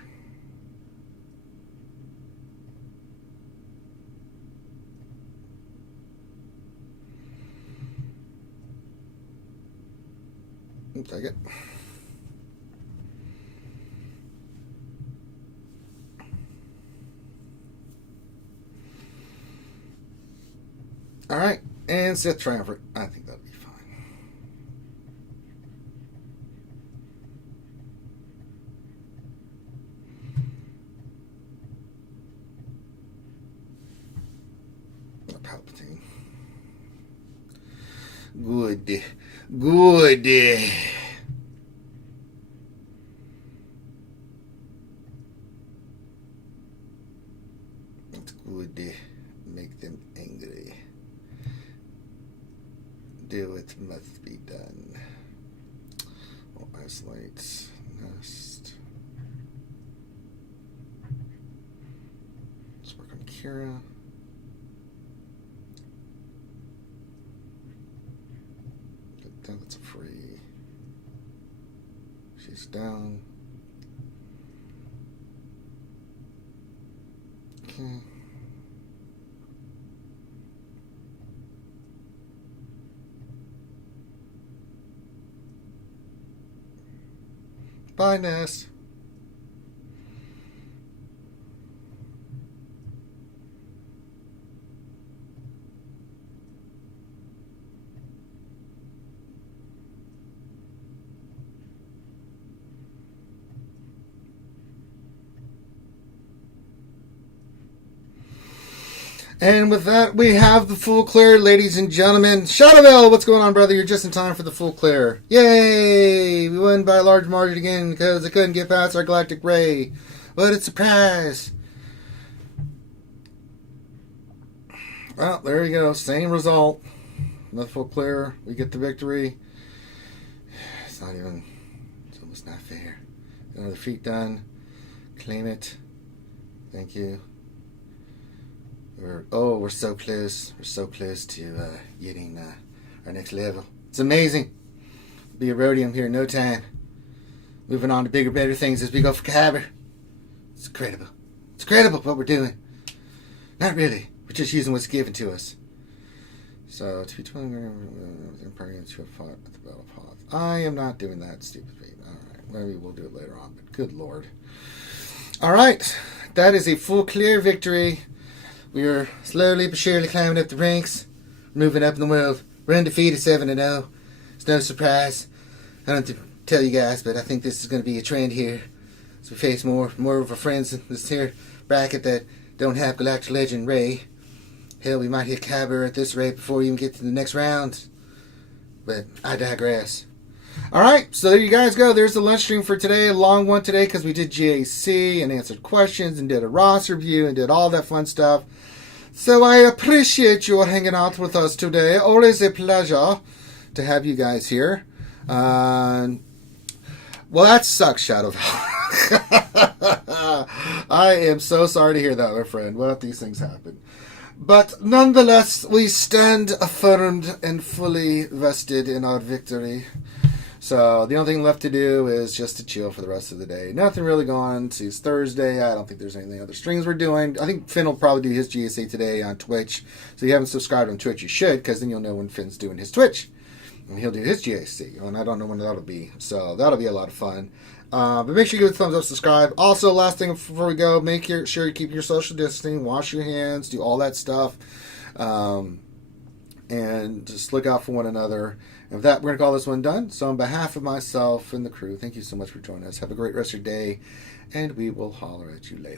Take it. All right, and Sith Triumvirate. I think that'll be fine. Palpatine. Good. Good. It's good. Make them angry. Do it must be done. Oh, isolate. Nest. Let's work on Kira. That's a free. She's down. Okay. Bye, Ness. And with that, we have the full clear, ladies and gentlemen. Shadowville, what's going on, brother? You're just in time for the full clear. Yay! We won by a large margin again because I couldn't get past our galactic ray. What a surprise! Well, there you go. Same result. Another full clear. We get the victory. It's not even... It's almost not fair. Another feat done. Claim it. Thank you. We're so close. We're so close to getting our next level. It's amazing. Be a rhodium here in no time. Moving on to bigger, better things as we go for Cabber. It's incredible. It's incredible what we're doing. Not really. We're just using what's given to us. So, to be 20 parties who have fought at the Battle of Hoth. I am not doing that, stupid babe. Alright, maybe we'll do it later on, but good lord. Alright, that is a full clear victory. We are slowly but surely climbing up the ranks, moving up in the world. We're undefeated 7-0. It's no surprise. I don't have to tell you guys, but I think this is going to be a trend here. As we face more of our friends in this here bracket that don't have Galactic Legend Ray. Hell, we might hit Cabber at this rate before we even get to the next round. But I digress. Alright, so there you guys go. There's the lunch stream for today. A long one today because we did GAC and answered questions and did a roster review and did all that fun stuff. So I appreciate you hanging out with us today. Always a pleasure to have you guys here. Well, that sucks, Shadow. I am so sorry to hear that, my friend. What if these things happen? But nonetheless, we stand affirmed and fully vested in our victory. So the only thing left to do is just to chill for the rest of the day. Nothing really going on. It's Thursday. I don't think there's any other streams we're doing. I think Finn will probably do his GSA today on Twitch. So if you haven't subscribed on Twitch, you should, because then you'll know when Finn's doing his Twitch. And he'll do his GAC. And I don't know when that'll be. So that'll be a lot of fun. But make sure you give it a thumbs up, subscribe. Also, last thing before we go, make sure you keep your social distancing, wash your hands, do all that stuff. And just look out for one another. And with that, we're going to call this one done. So on behalf of myself and the crew, thank you so much for joining us. Have a great rest of your day, and we will holler at you later.